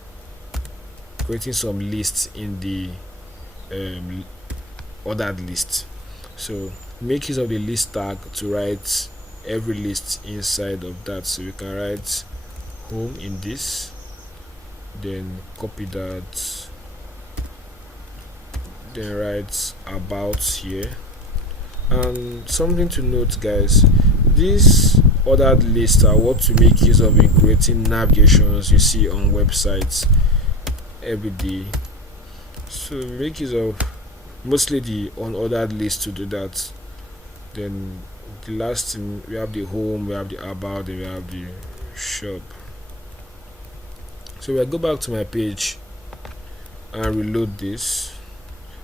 creating some lists in the ordered list. So make use of the list tag to write every list inside of that. So we can write home in this, then copy that, then write about here. And something to note, guys, these ordered lists are what we make use of in creating navigations you see on websites every day. So make use of mostly the unordered list to do that. Then the last thing, we have the home, we have the about, then we have the shop. So we'll go back to my page and reload this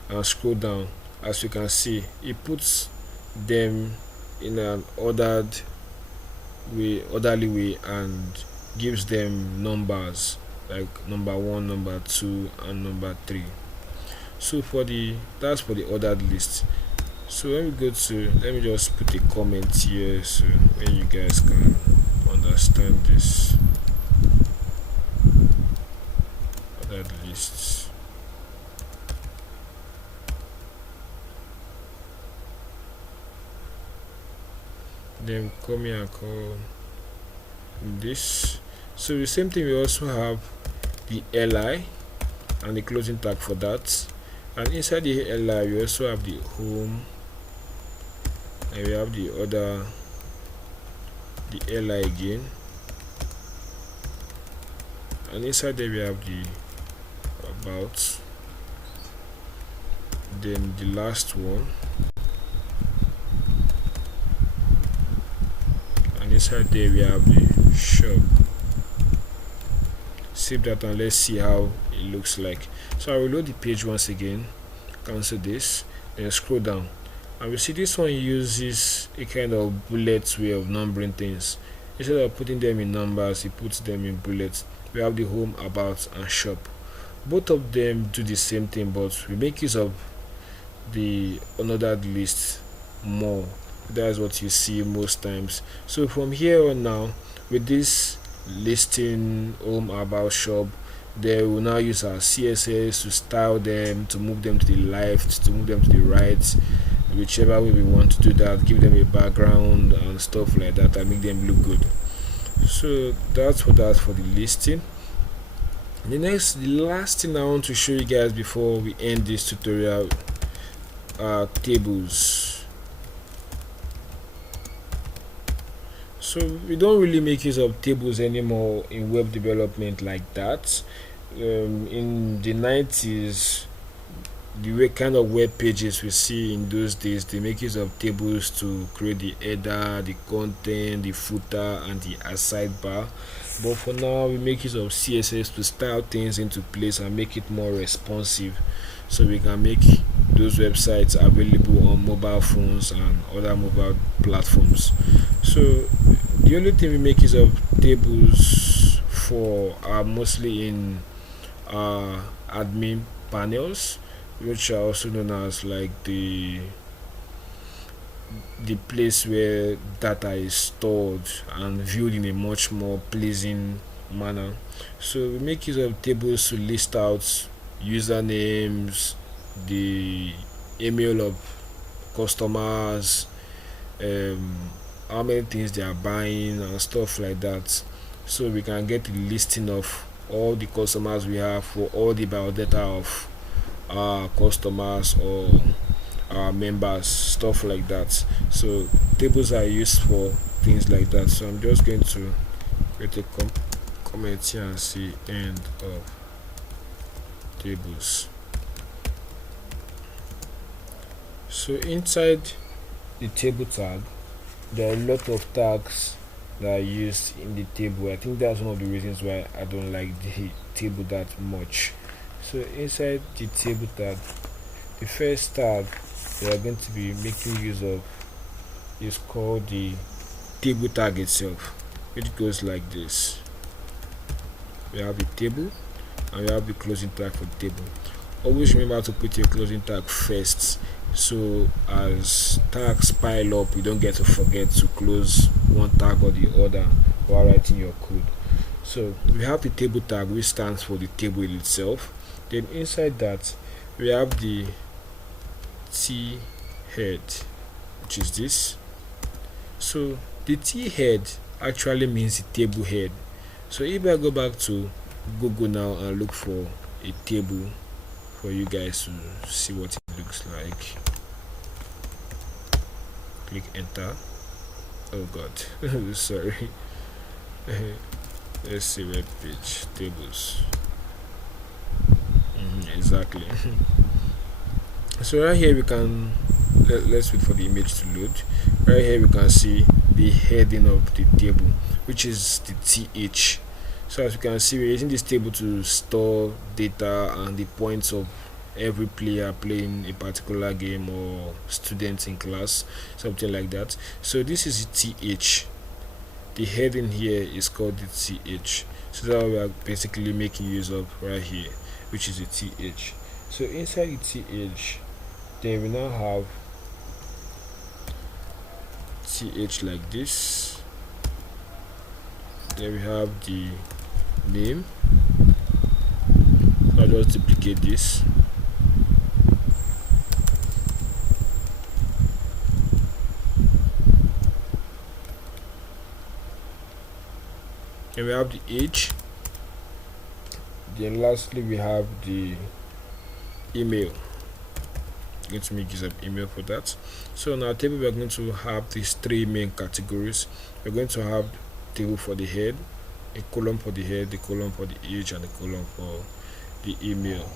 and scroll down. As you can see, it puts them in an orderly way, and gives them numbers like number 1, number 2, and number 3. So that's for the ordered list. So when we go to, let me just put a comment here so when you guys can understand this. Ordered lists. Then come here and call this. So the same thing, we also have the LI and the closing tag for that, and inside the LI we also have the home, and we have the LI again, and inside there we have the about, then the last one, and inside there we have the shop. Save that and let's see how it looks like. So I will load the page once again, cancel this, then scroll down, and we see this one uses a kind of bullet way of numbering things. Instead of putting them in numbers, he puts them in bullets. We have the home, about, and shop. both of them do the same thing, but we make use of the unordered list more. That's what you see most times. So from here on now, with this listing, home, about, shop, they will now use our CSS to style them, to move them to the left, to move them to the right, whichever way we want to do that, give them a background and stuff like that, and make them look good. So that's for the listing. The last thing I want to show you guys before we end this tutorial are tables. So we don't really make use of tables anymore in web development like that. In the 90s, the way kind of web pages we see in those days, they make use of tables to create the header, the content, the footer, and the aside bar. But for now, we make use of CSS to style things into place and make it more responsive, so we can make those websites available on mobile phones and other mobile platforms. So the only thing we make use of tables for are mostly in admin panels, which are also known as like the place where data is stored and viewed in a much more pleasing manner. So we make use of tables to list out usernames, the email of customers, how many things they are buying and stuff like that, so we can get the listing of all the customers we have for all the biodata of our customers or our members, stuff like that. So tables are used for things like that. So I'm just going to create a comment here and see end of tables. So inside the table tag, there are a lot of tags that are used in the table. I think that's one of the reasons why I don't like the table that much. So inside the table tag, the first tag we are going to be making use of is called the table tag itself, which goes like this. We have the table and we have the closing tag for the table. Always remember to put your closing tag first, so as tags pile up, you don't get to forget to close one tag or the other while writing your code. So we have the table tag, which stands for the table itself. Then inside that, we have the T head, which is this. So the T head actually means the table head. So if I go back to Google now and look for a table for you guys to see what it looks like, click enter. Oh god, sorry. Let's see, web page, tables. Exactly. So right here we can let's wait for the image to load. Right here we can see the heading of the table, which is the th. So as you can see, we're using this table to store data and the points of every player playing a particular game or students in class, something like that. So this is the th. The heading here is called the th. So that's what we are basically making use of right here, which is the th. So inside the th, then we now have th like this. Then we have the name. So I'll just duplicate this. Then we have the age. Then lastly we have the email. I'm going to make use of email for that. So in our table we are going to have these three main categories. We're going to have table for the head, a column for the head, a column for the age, and a column for the email.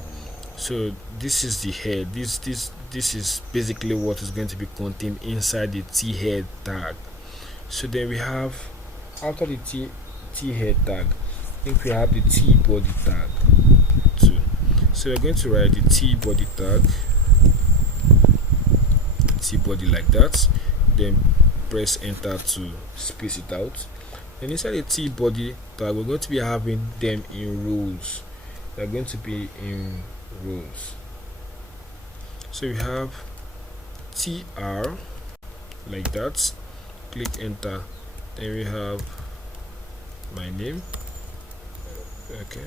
So this is the head. This is basically what is going to be contained inside the t head tag. So then we have, after the t head tag, I think we have the t body tag too. So we're going to write the t body tag, t body like that, then press enter to space it out. And inside the t body tag, we're going to be having them in rows. they're going to be in rows. So we have tr like that, click enter, then we have my name. Okay,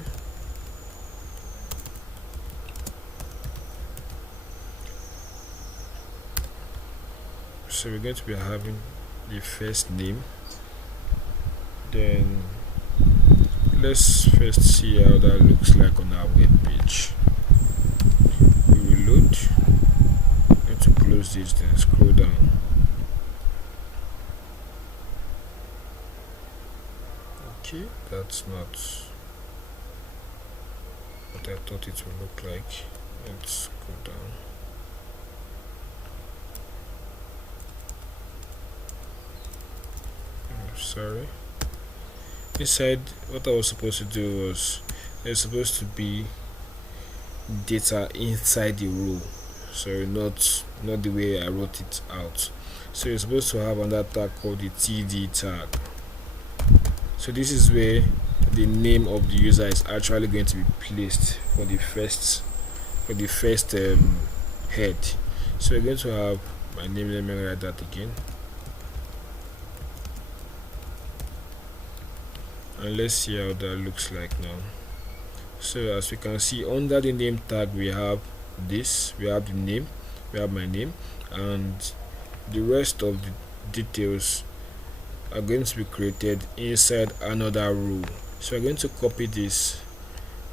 so we're going to be having the first name. Then let's first see how that looks like on our web page. We will load. I'm going to close this, then scroll down. Okay, that's not what I thought it would look like. Let's go down. Sorry. Inside, what I was supposed to do was there's supposed to be data inside the row, so not the way I wrote it out. So you're supposed to have another tag called the td tag. So this is where the name of the user is actually going to be placed for the first head. So we're going to have my name. Let me write that again. And let's see how that looks like now. So as we can see, under the name tag we have this, we have the name, we have my name, and the rest of the details are going to be created inside another row. So we're going to copy this.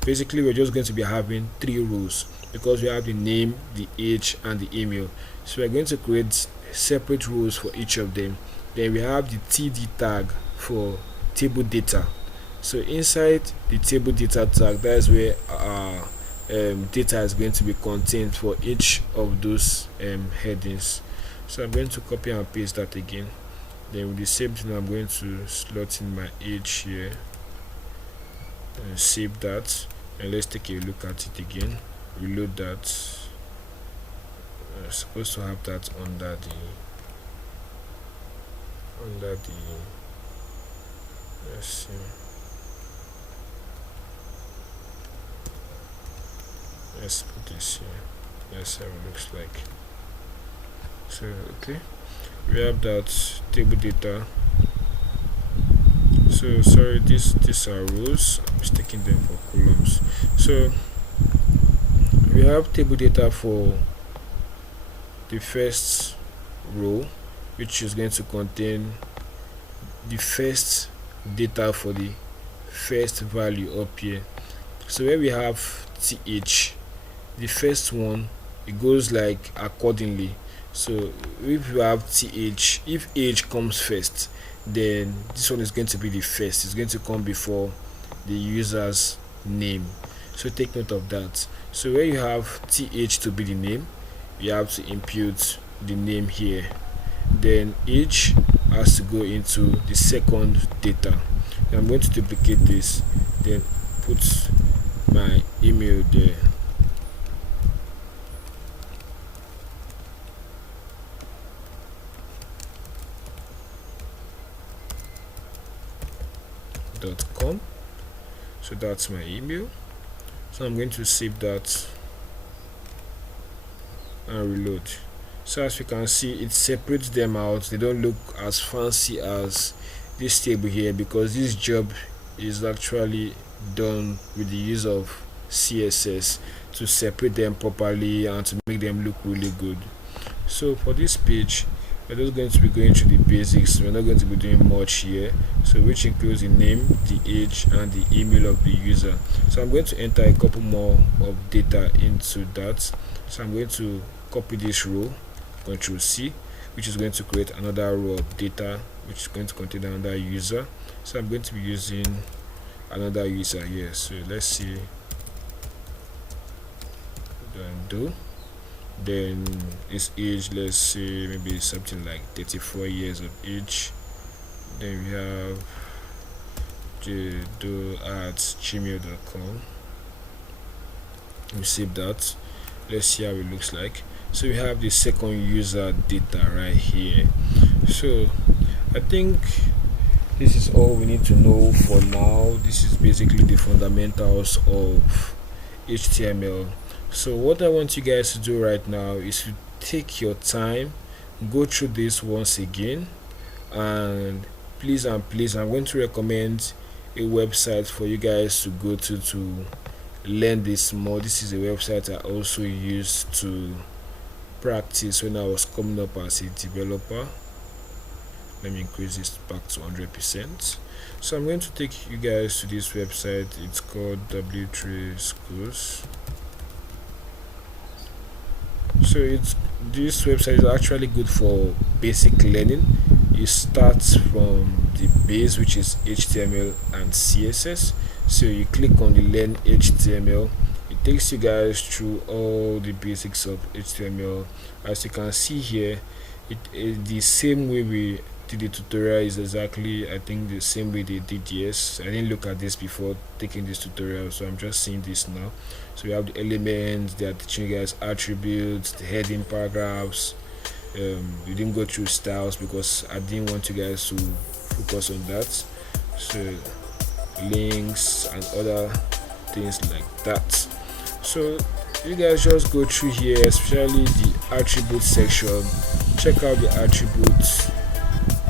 Basically we're just going to be having 3 rows because we have the name, the age, and the email. So we're going to create separate rows for each of them. Then we have the td tag for table data. So inside the table data tag, that is where our data is going to be contained for each of those headings. So I'm going to copy and paste that again. Then with the same thing, I'm going to slot in my age here and save that, and let's take a look at it again. Reload that. I'm supposed to have that under the let's see. Let's put this here. Let's see how it looks like. So okay, we have that table data. So sorry, these are rows. I'm mistaking them for columns. So we have table data for the first row, which is going to contain the first data for the first value up here. So where we have th, the first one, it goes like accordingly. So if you have th, if age comes first, then this one is going to be the first. It's going to come before the user's name. So take note of that. So where you have th to be the name, you have to impute the name here. Then age has to go into the second data. I'm going to duplicate this, then put my email there. .com. So that's my email. So I'm going to save that and reload. So as you can see, it separates them out. They don't look as fancy as this table here because this job is actually done with the use of CSS to separate them properly and to make them look really good. So for this page, we're just going to be going through the basics. We're not going to be doing much here, so which includes the name, the age, and the email of the user. So I'm going to enter a couple more of data into that. So I'm going to copy this row, Ctrl C, which is going to create another row of data which is going to contain another user. So I'm going to be using another user here. So let's see, do. Then his age, let's say maybe something like 34 years of age. Then we have jdo@gmail.com. We save that. Let's see how it looks like. So we have the second user data right here. So I think this is all we need to know for now. This is basically the fundamentals of HTML. So what I want you guys to do right now is to take your time, go through this once again, and please I'm going to recommend a website for you guys to go to learn this more. This is a website I also used to practice when I was coming up as a developer. Let me increase this back to 100%. So I'm going to take you guys to this website. It's called W3 Schools. So this website is actually good for basic learning. It starts from the base, which is HTML and CSS. So you click on the learn HTML. It takes you guys through all the basics of HTML. As you can see here, the same way we did the tutorial is exactly, I think, the same way they did. Yes, I didn't look at this before taking this tutorial, so I'm just seeing this now. So we have the elements. They are teaching you guys attributes, the heading, paragraphs. We didn't go through styles because I didn't want you guys to focus on that. So links and other things like that. So you guys just go through here, especially the attribute section. Check out the attributes.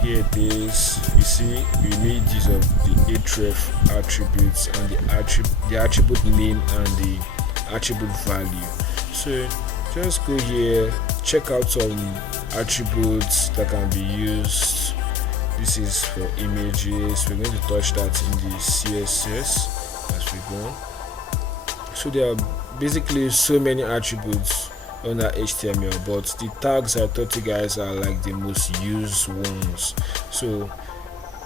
Here it is. You see, we need these of the href attributes and the attribute name and the attribute value. So just go here, check out some attributes that can be used. This is for images. We're going to touch that in the CSS as we go. So there are basically so many attributes under HTML, but the tags I taught you guys are like the most used ones. So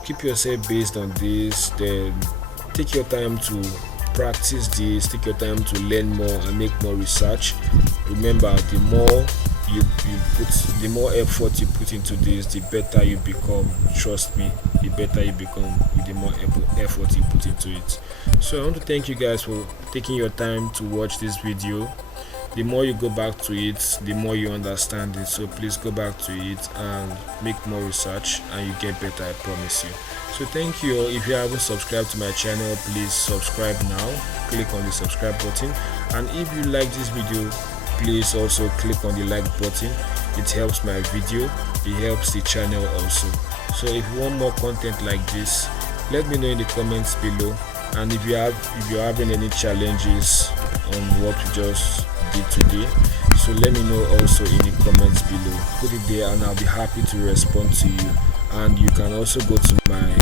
keep yourself based on this, then take your time to practice this, take your time to learn more and make more research. Remember, the more the more effort you put into this, the better you become. Trust me, the better you become with the more effort you put into it. So I want to thank you guys for taking your time to watch this video. The more you go back to it, the more you understand it. So please go back to it and make more research and you get better, I promise you. So thank you all. If you haven't subscribed to my channel, please subscribe now. Click on the subscribe button, and if you like this video, please also click on the like button. It helps my video, it helps the channel also. So if you want more content like this, let me know in the comments below. And if you're having any challenges on what we just did today, so let me know also in the comments below. Put it there and I'll be happy to respond to you. And you can also go to my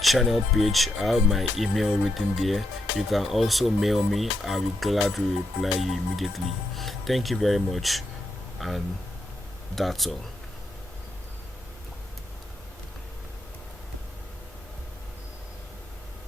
channel page. I have my email written there. You can also mail me. I will gladly reply you immediately. Thank you very much, and that's all.